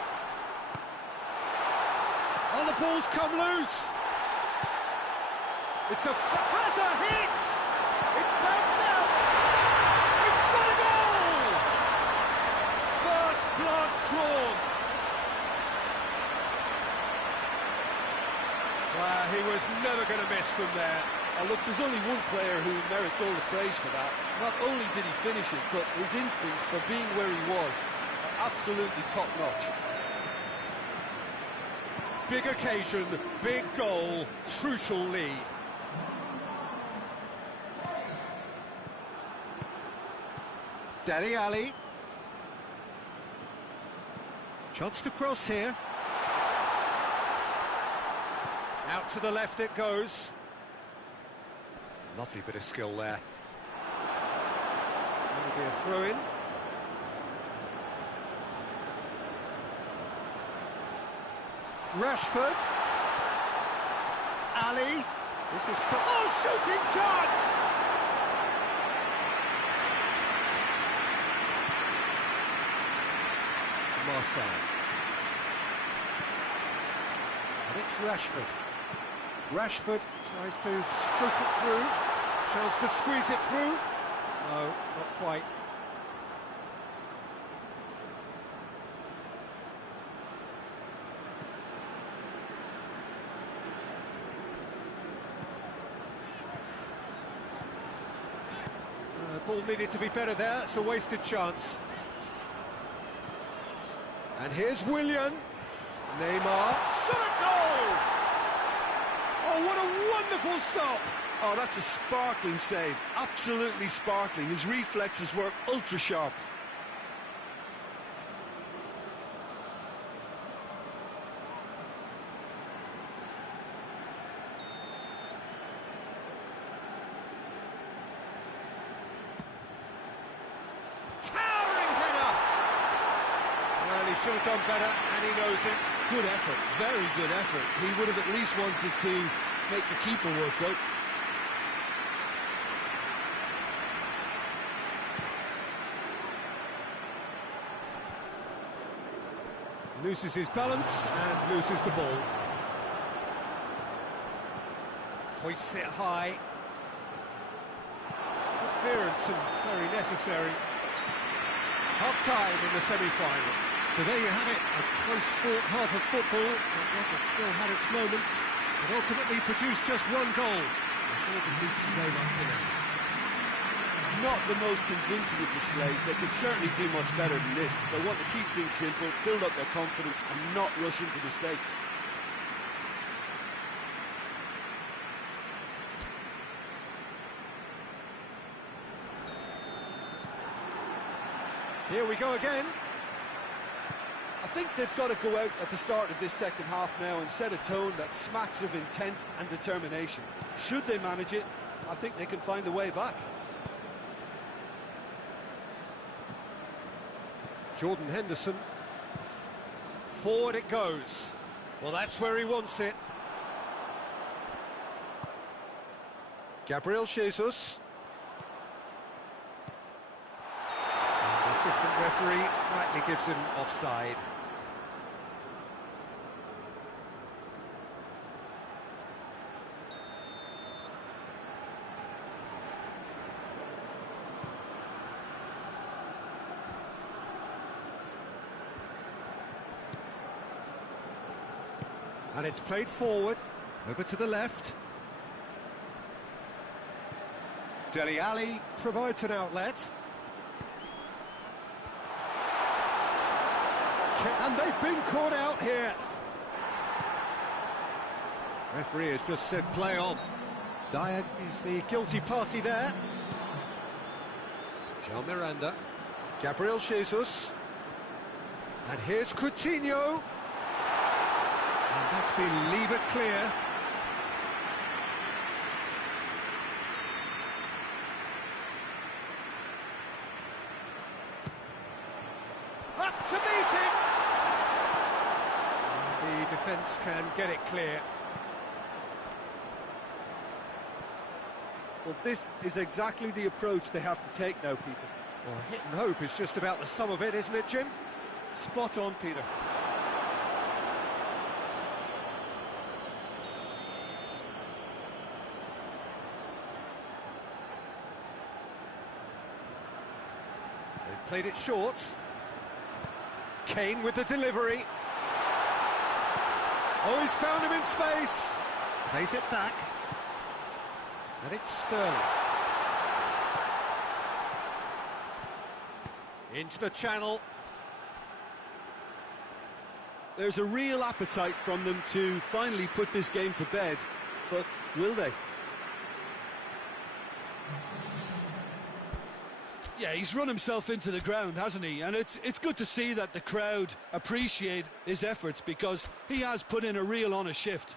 Oh, the ball's come loose! It's a has a hit! It's bounced out! It's got a goal! First blood drawn! Wow, he was never going to miss from there. Look, there's only one player who merits all the praise for that. Not only did he finish it, but his instincts for being where he was are absolutely top-notch. Big occasion, big goal, crucial lead. Dele Alli. Chance to cross here. Out to the left it goes. Lovely bit of skill there. That'll be a throw-in. Rashford. Ali. This is... Oh, shooting chance! Marcel. And it's Rashford. Rashford tries to stroke it through. Chance to squeeze it through. No, not quite. Ball needed to be better there. It's a wasted chance. And here's Willian. Neymar. Shot a goal! Oh, what a wonderful stop! Oh, that's a sparkling save. Absolutely sparkling. His reflexes were ultra-sharp. Towering header! Well, he should have done better, and he knows it. Good effort, very good effort. He would have at least wanted to make the keeper work out. Loses his balance and loses the ball. Hoists it high. Good clearance and very necessary. Half-time in the semi-final. So there you have it, a close-fought half of football, that still had its moments, but ultimately produced just one goal. All the decent game up to now. Not the most convincing of displays. They could certainly do much better than this. They want to keep things simple, build up their confidence, and not rush into mistakes. Here we go again. I think they've got to go out at the start of this second half now and set a tone that smacks of intent and determination. Should they manage it, I think they can find a way back. Jordan Henderson. Forward it goes. Well, that's where he wants it. Gabriel Jesus. The assistant referee rightly gives him offside. And it's played forward, over to the left. Dele Alli provides an outlet. And they've been caught out here. Referee has just said play on. Dyer is the guilty party there. Jean Miranda. Gabriel Jesus. And here's Coutinho. And that's been levered clear. Up to meet it! And the defence can get it clear. Well, this is exactly the approach they have to take now, Peter. Well, hit and hope is just about the sum of it, isn't it, Jim? Spot on, Peter. They've played it short. Kane with the delivery. Oh, he's found him in space. Plays it back. And it's Sterling. Into the channel. There's a real appetite from them to finally put this game to bed, but will they? Yeah, he's run himself into the ground, hasn't he? And it's good to see that the crowd appreciate his efforts, because he has put in a real honest shift.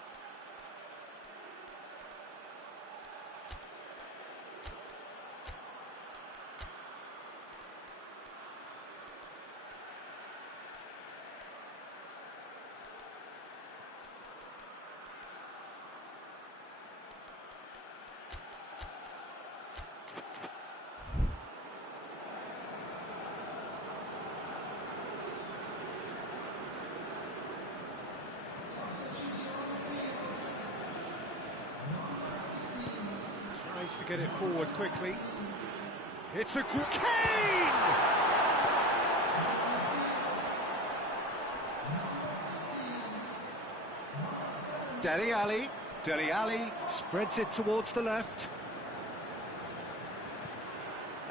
Tries to get it forward quickly. It's a Kane! Dele Alli. Dele Alli spreads it towards the left.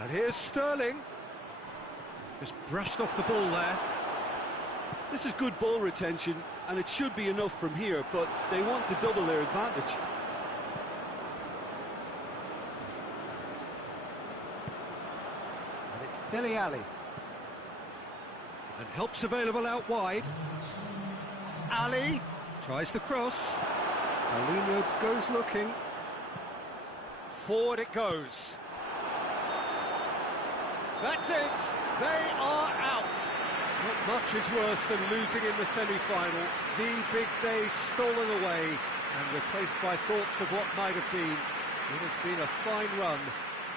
And here's Sterling. Just brushed off the ball there. This is good ball retention, and it should be enough from here, but they want to double their advantage. And it's Dele Alli. And help's available out wide. Ali tries the cross. Paulinho goes looking. Forward it goes. That's it. They are out. Not much is worse than losing in the semi-final. The big day stolen away and replaced by thoughts of what might have been. It has been a fine run,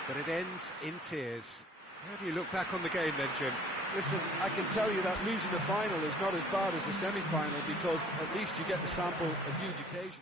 but it ends in tears. How do you look back on the game then, Jim? Listen, I can tell you that losing a final is not as bad as a semi-final, because at least you get to sample a huge occasion.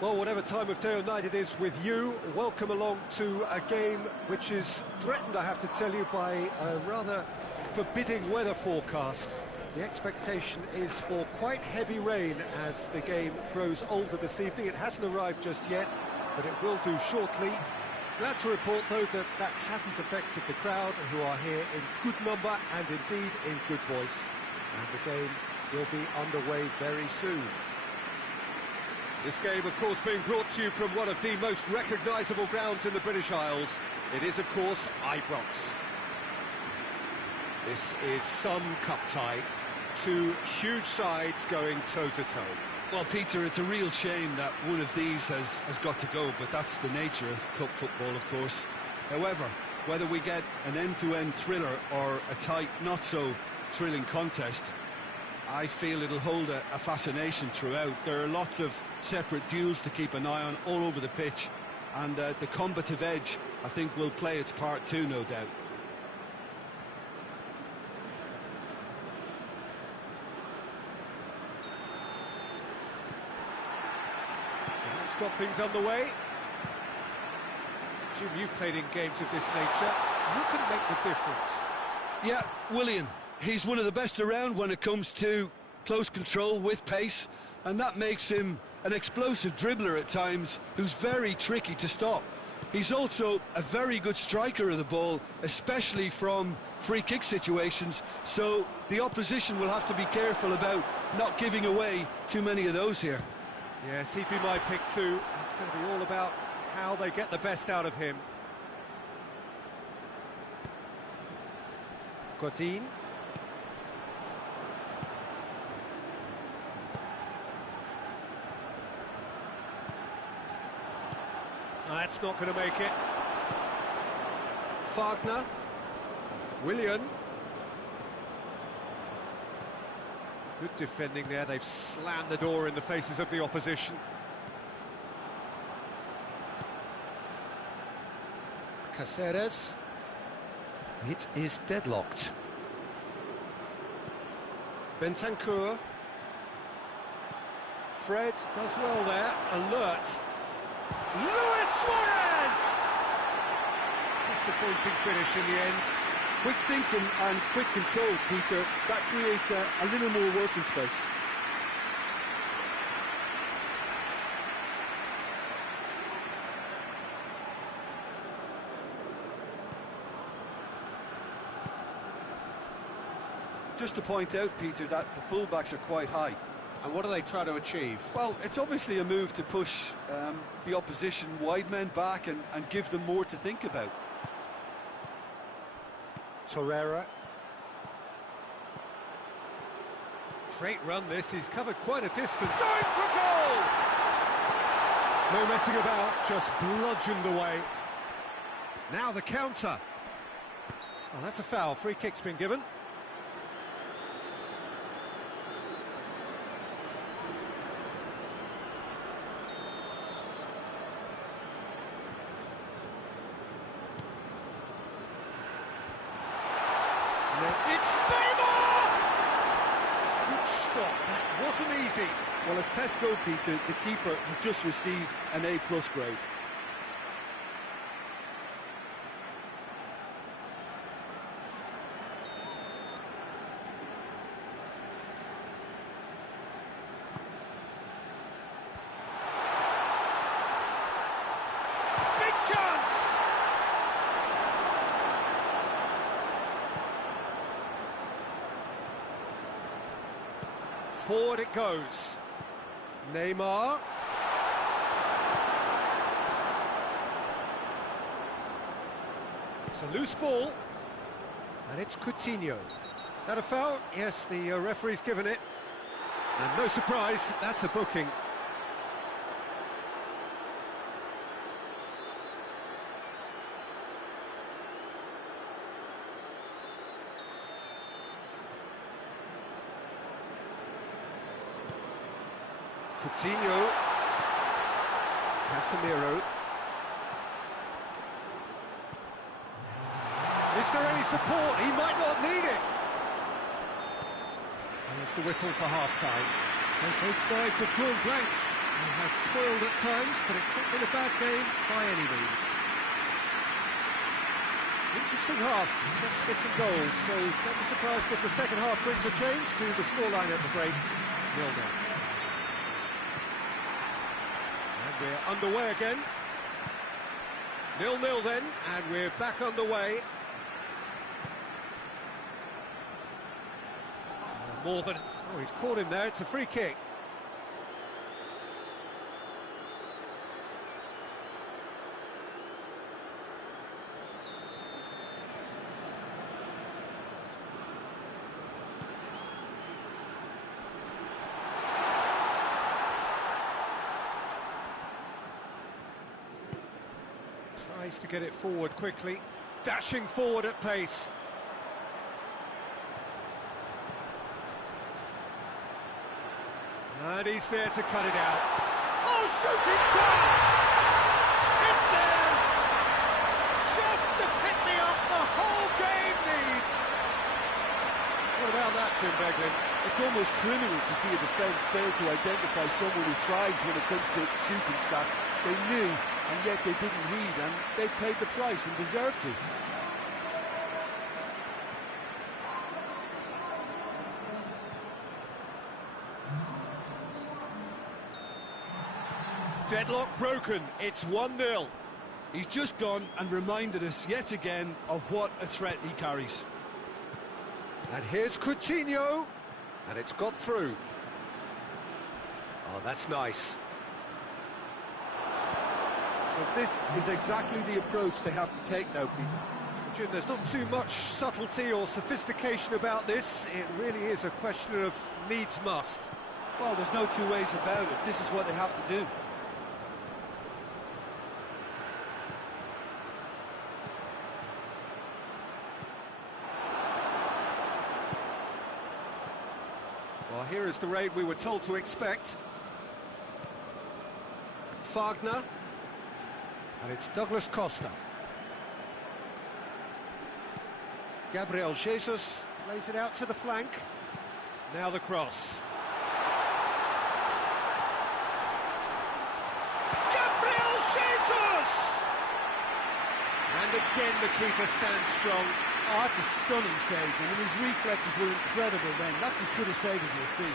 Well, whatever time of day or night it is with you, welcome along to a game which is threatened, I have to tell you, by a rather forbidding weather forecast. The expectation is for quite heavy rain as the game grows older this evening. It hasn't arrived just yet, but it will do shortly. Glad to report, though, that that hasn't affected the crowd, who are here in good number and indeed in good voice. And the game will be underway very soon. This game, of course, being brought to you from one of the most recognisable grounds in the British Isles. It is, of course, Ibrox. This is some cup tie. Two huge sides going toe-to-toe. Well, Peter, it's a real shame that one of these has got to go, but that's the nature of cup football, of course. However, whether we get an end-to-end thriller or a tight, not-so-thrilling contest, I feel it'll hold a fascination throughout. There are lots of separate duels to keep an eye on all over the pitch, and the combative edge, I think, will play its part too, no doubt. So that's got things underway. Jim, you've played in games of this nature. Who can make the difference? Yeah, Willian. He's one of the best around when it comes to close control with pace, and that makes him an explosive dribbler at times who's very tricky to stop. He's also a very good striker of the ball, especially from free kick situations, so the opposition will have to be careful about not giving away too many of those here. Yes, he'd be my pick too. It's going to be all about how they get the best out of him. Godin. That's not going to make it. Wagner. Willian. Good defending there. They've slammed the door in the faces of the opposition. Caceres. It is deadlocked. Bentancur. Fred does well there. Alert. Luis Suarez! Disappointing finish in the end. Quick thinking and quick control, Peter. That creates a little more working space. Just to point out, Peter, that the fullbacks are quite high. And what do they try to achieve? Well, it's obviously a move to push the opposition wide men back and give them more to think about. Torreira. Great run this, he's covered quite a distance. Going for goal! No messing about, just bludgeoned away. Now the counter. Well, that's a foul, free kick's been given. It's Neymar! Good stop, that wasn't easy. Well, as tests go, Peter, the keeper has just received an A+ grade. Big chance! Forward it goes. Neymar. It's a loose ball. And it's Coutinho. That a foul? Yes, the referee's given it. And no surprise, that's a booking. Coutinho. Casemiro. Is there any support? He might not need it. And there's the whistle for half-time. And both sides have drawn blanks. They have toiled at times, but it's not been a bad game by any means. Interesting half, just missing goals, so don't be surprised if the second half brings a change to the scoreline at the break, 0-0. And we're underway again. 0-0 then, and we're back underway. More than... Oh, he's caught him there, it's a free kick. Tries to get it forward quickly, dashing forward at pace. And he's there to cut it out. Oh, shooting chance! It's there! Just the pick-me-up the whole game needs! What about that, Jim Beglin? It's almost criminal to see a defence fail to identify someone who thrives when it comes to shooting stats. They knew, and yet they didn't read, and they paid the price and deserved to. Deadlock broken, it's 1-0. He's just gone and reminded us yet again of what a threat he carries. And here's Coutinho, and it's got through. Oh, that's nice. But this is exactly the approach they have to take now, Peter. Jim, there's not too much subtlety or sophistication about this. It really is a question of needs must. Well, there's no two ways about it. This is what they have to do. Well, here is the raid we were told to expect. Fagner. And it's Douglas Costa. Gabriel Jesus plays it out to the flank. Now the cross. Gabriel Jesus! And again the keeper stands strong. Oh, that's a stunning save. I mean, his reflexes were incredible then. That's as good a save as you'll see.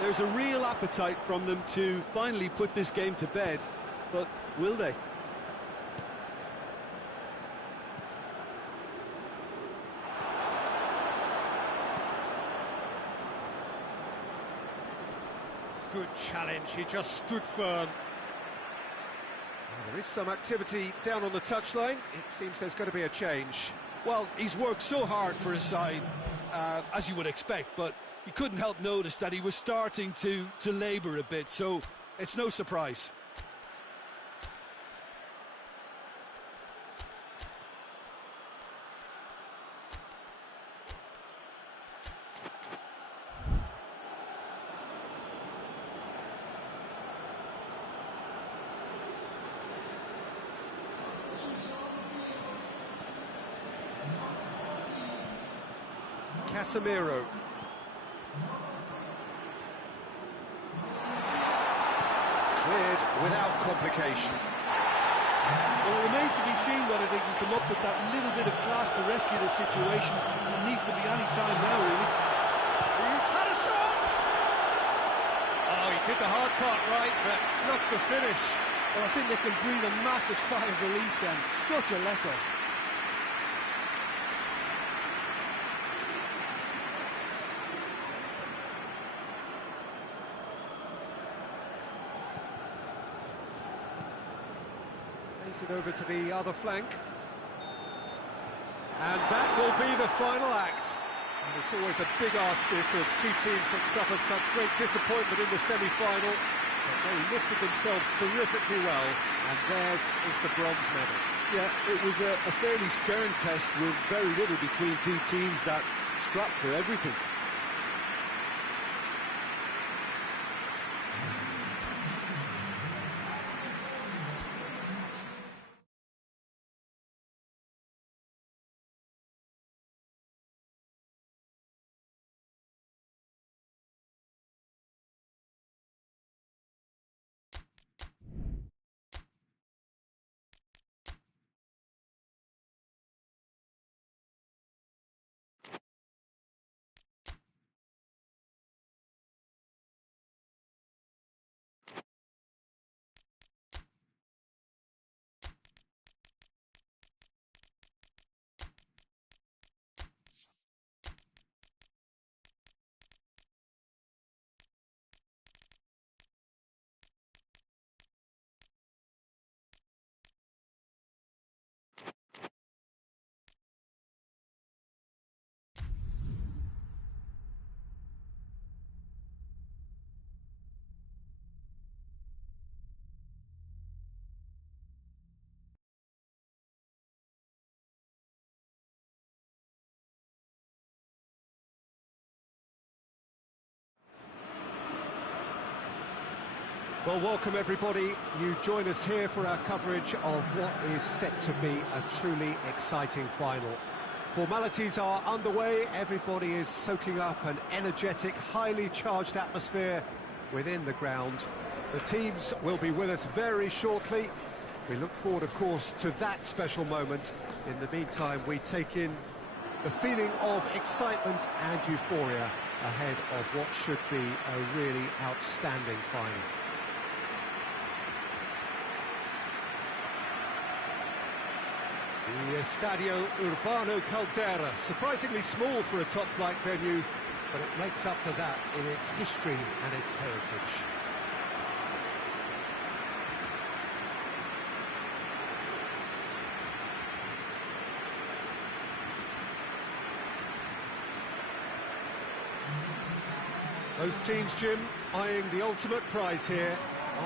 There's a real appetite from them to finally put this game to bed, but will they? Good challenge, he just stood firm. There is some activity down on the touchline. It seems there's going to be a change. Well, he's worked so hard for his side, as you would expect, but you couldn't help notice that he was starting to labour a bit, so it's no surprise. Casemiro. Cleared without complication. Well, it remains to be seen whether they can come up with that little bit of class to rescue the situation. It needs to be any time now, really. He's had a shot! Oh, he did the hard part right, but not the finish. Well, I think they can breathe a massive sigh of relief then. Such a let-off. It over to the other flank. And that will be the final act. And it's always a big ask, this, of two teams that suffered such great disappointment in the semi-final. But they lifted themselves terrifically well, and theirs is the bronze medal. Yeah, it was a fairly stern test with very little between two teams that scrapped for everything. Well, welcome everybody. You join us here for our coverage of what is set to be a truly exciting final. Formalities are underway, everybody is soaking up an energetic, highly charged atmosphere within the ground. The teams will be with us very shortly. We look forward, of course, to that special moment. In the meantime, we take in the feeling of excitement and euphoria ahead of what should be a really outstanding final. The Estadio Urbano Caldera, surprisingly small for a top-flight venue, but it makes up for that in its history and its heritage. Both teams, Jim, eyeing the ultimate prize here,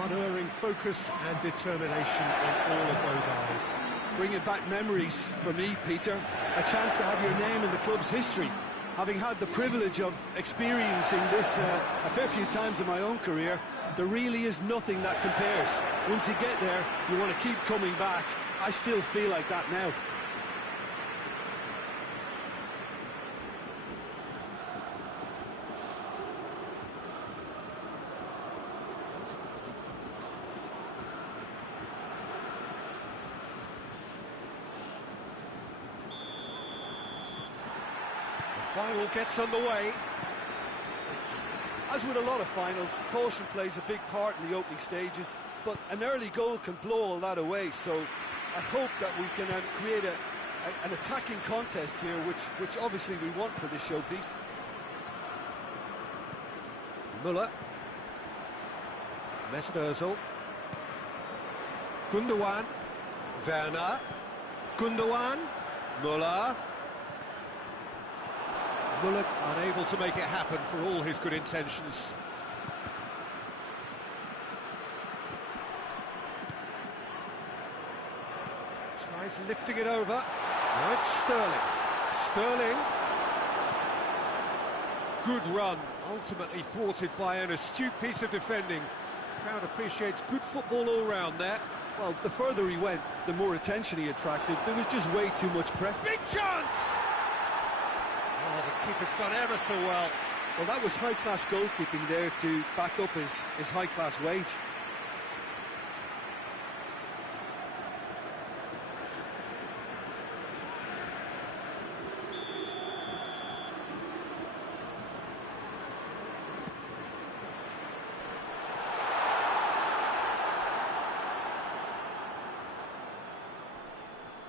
unerring focus and determination in all of those eyes. Bringing back memories for me, Peter. A chance to have your name in the club's history. Having had the privilege of experiencing this a fair few times in my own career, there really is nothing that compares. Once you get there, you want to keep coming back. I still feel like that now. Final gets underway. As with a lot of finals, caution plays a big part in the opening stages, but an early goal can blow all that away, so I hope that we can create an attacking contest here, which obviously we want for this showpiece. Müller. Mesut Ozil. Gundogan. Werner. Gundogan. Müller. Müller unable to make it happen for all his good intentions. Tries lifting it over. Now it's Sterling. Sterling. Good run, ultimately thwarted by an astute piece of defending. Crowd appreciates good football all round there. Well, the further he went, the more attention he attracted. There was just way too much pressure. Big chance! Oh, the keeper's done ever so well. Well, that was high-class goalkeeping there to back up his high-class wage.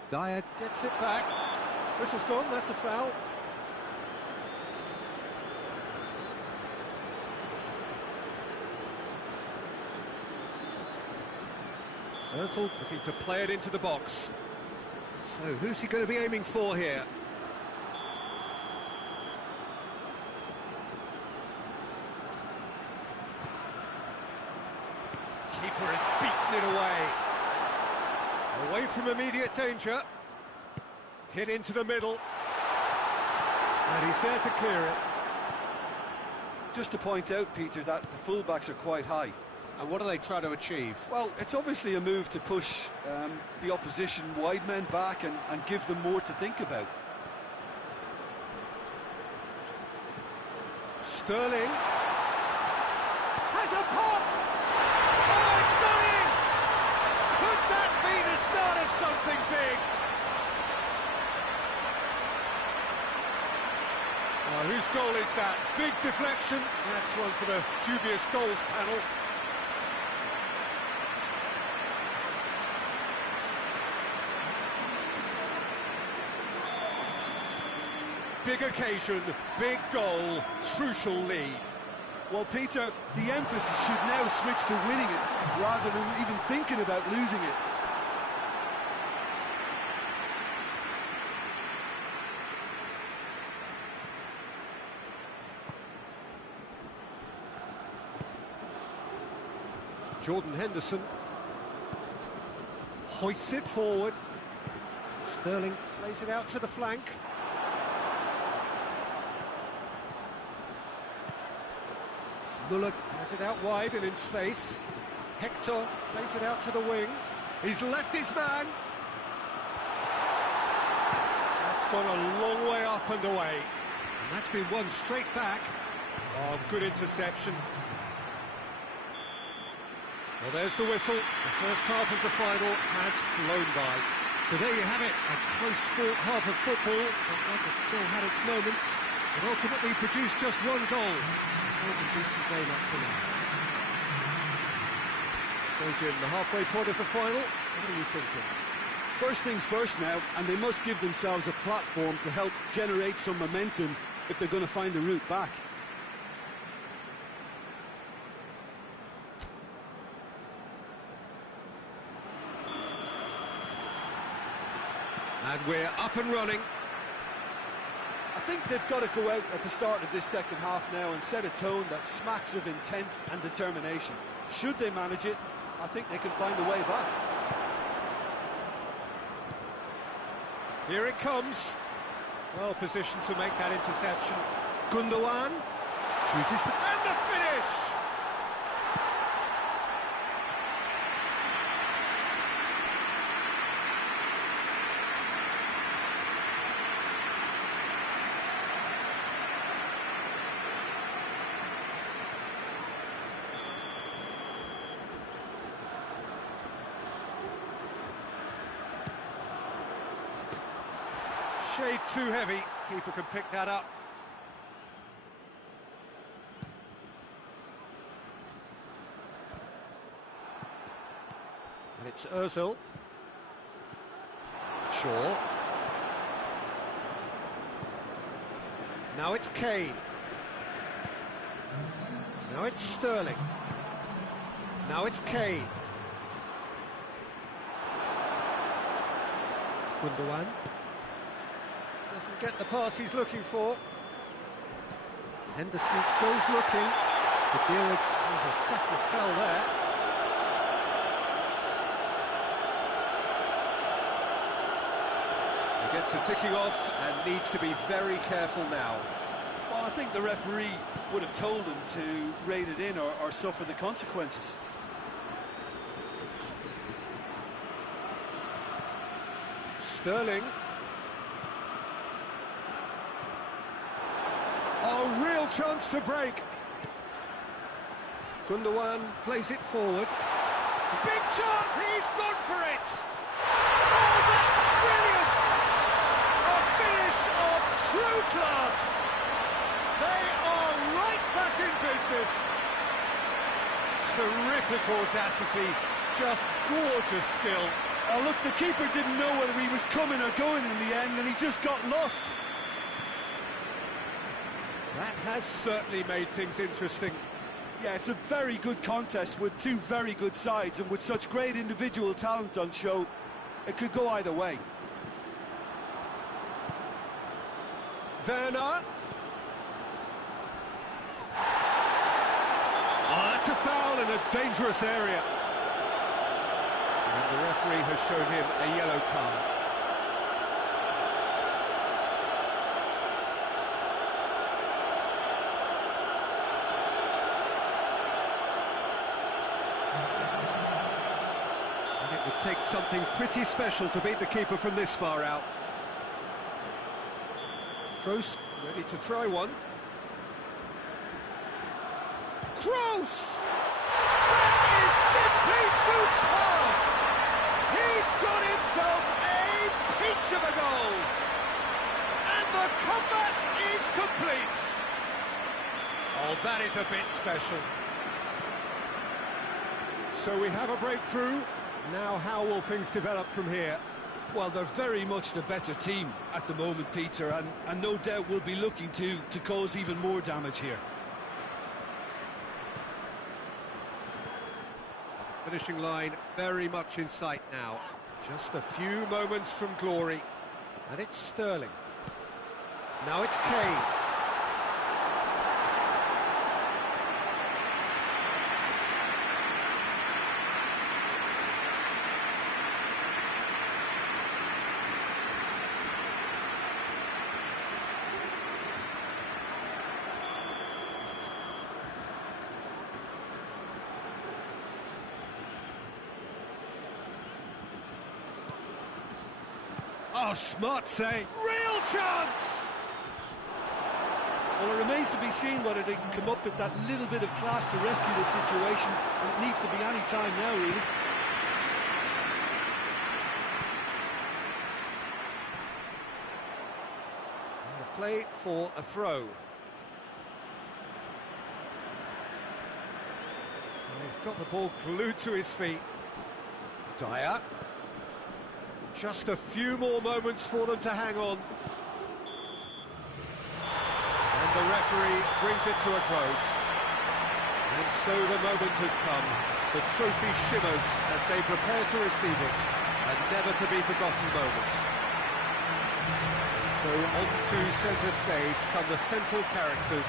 Dyer gets it back. Whistle's gone, that's a foul. Ozil looking to play it into the box. So who's he going to be aiming for here? Keeper has beaten it away. Away from immediate danger. Hit into the middle. And he's there to clear it. Just to point out, Peter, that the fullbacks are quite high. And what do they try to achieve? Well, it's obviously a move to push the opposition wide men back and give them more to think about. Sterling has a pop! Oh, it's gone in! Could that be the start of something big? Whose goal is that? Big deflection. That's one for the dubious goals panel. Big occasion, big goal, crucial lead. Well, Peter, the emphasis should now switch to winning it, rather than even thinking about losing it. Jordan Henderson hoists it forward. Sterling plays it out to the flank. Müller has it out wide and in space. Hector plays it out to the wing. He's left his man. That's gone a long way up and away. And that's been won straight back. Oh, good interception. Well, there's the whistle. The first half of the final has flown by. So there you have it, a close-fought half of football, but one that still had its moments, and ultimately produced just one goal. A decent game up to now. So, Jim, the halfway point of the final, what are you thinking? First things first now, and they must give themselves a platform to help generate some momentum if they're going to find a route back. And we're up and running. I think they've got to go out at the start of this second half now and set a tone that smacks of intent and determination. Should they manage it, I think they can find a way back. Here it comes. Well positioned to make that interception. Gundogan chooses the... And the finish! Shade too heavy. Keeper can pick that up. And it's Ozil. Shaw. Now it's Kane. Now it's Sterling. Now it's Kane. Gundogan. Doesn't get the pass he's looking for. Henderson goes looking. Kadira, a definite foul there. He gets a ticking off and needs to be very careful now. Well, I think the referee would have told him to rate it in or suffer the consequences. Sterling. Oh, real chance to break. Gundogan plays it forward. Big chance! He's gone for it! Oh, that's brilliant! A finish of true class! They are right back in business. Terrific audacity, just gorgeous skill. Oh, look, the keeper didn't know whether he was coming or going in the end, and he just got lost. That has certainly made things interesting. Yeah, it's a very good contest with two very good sides, and with such great individual talent on show, it could go either way. Werner. Oh, that's a foul in a dangerous area. And the referee has shown him a yellow card. And it would take something pretty special to beat the keeper from this far out. Kroos ready to try one. Kroos! That is simply superb! He's got himself a peach of a goal! And the comeback is complete! Oh, that is a bit special. So we have a breakthrough. Now how will things develop from here? Well, they're very much the better team at the moment, Peter, and no doubt will be looking to cause even more damage here. The finishing line very much in sight now. Just a few moments from glory. And it's Sterling. Now it's Kane. Oh, smart save. Real chance! Well, it remains to be seen whether they can come up with that little bit of class to rescue the situation, and it needs to be any time now, really. Play for a throw. He's got the ball glued to his feet. Dyer. Just a few more moments for them to hang on. And the referee brings it to a close. And so the moment has come. The trophy shimmers as they prepare to receive it. A never-to-be-forgotten moment. So onto centre stage come the central characters,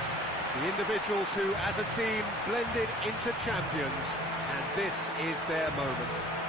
the individuals who, as a team, blended into champions, and this is their moment.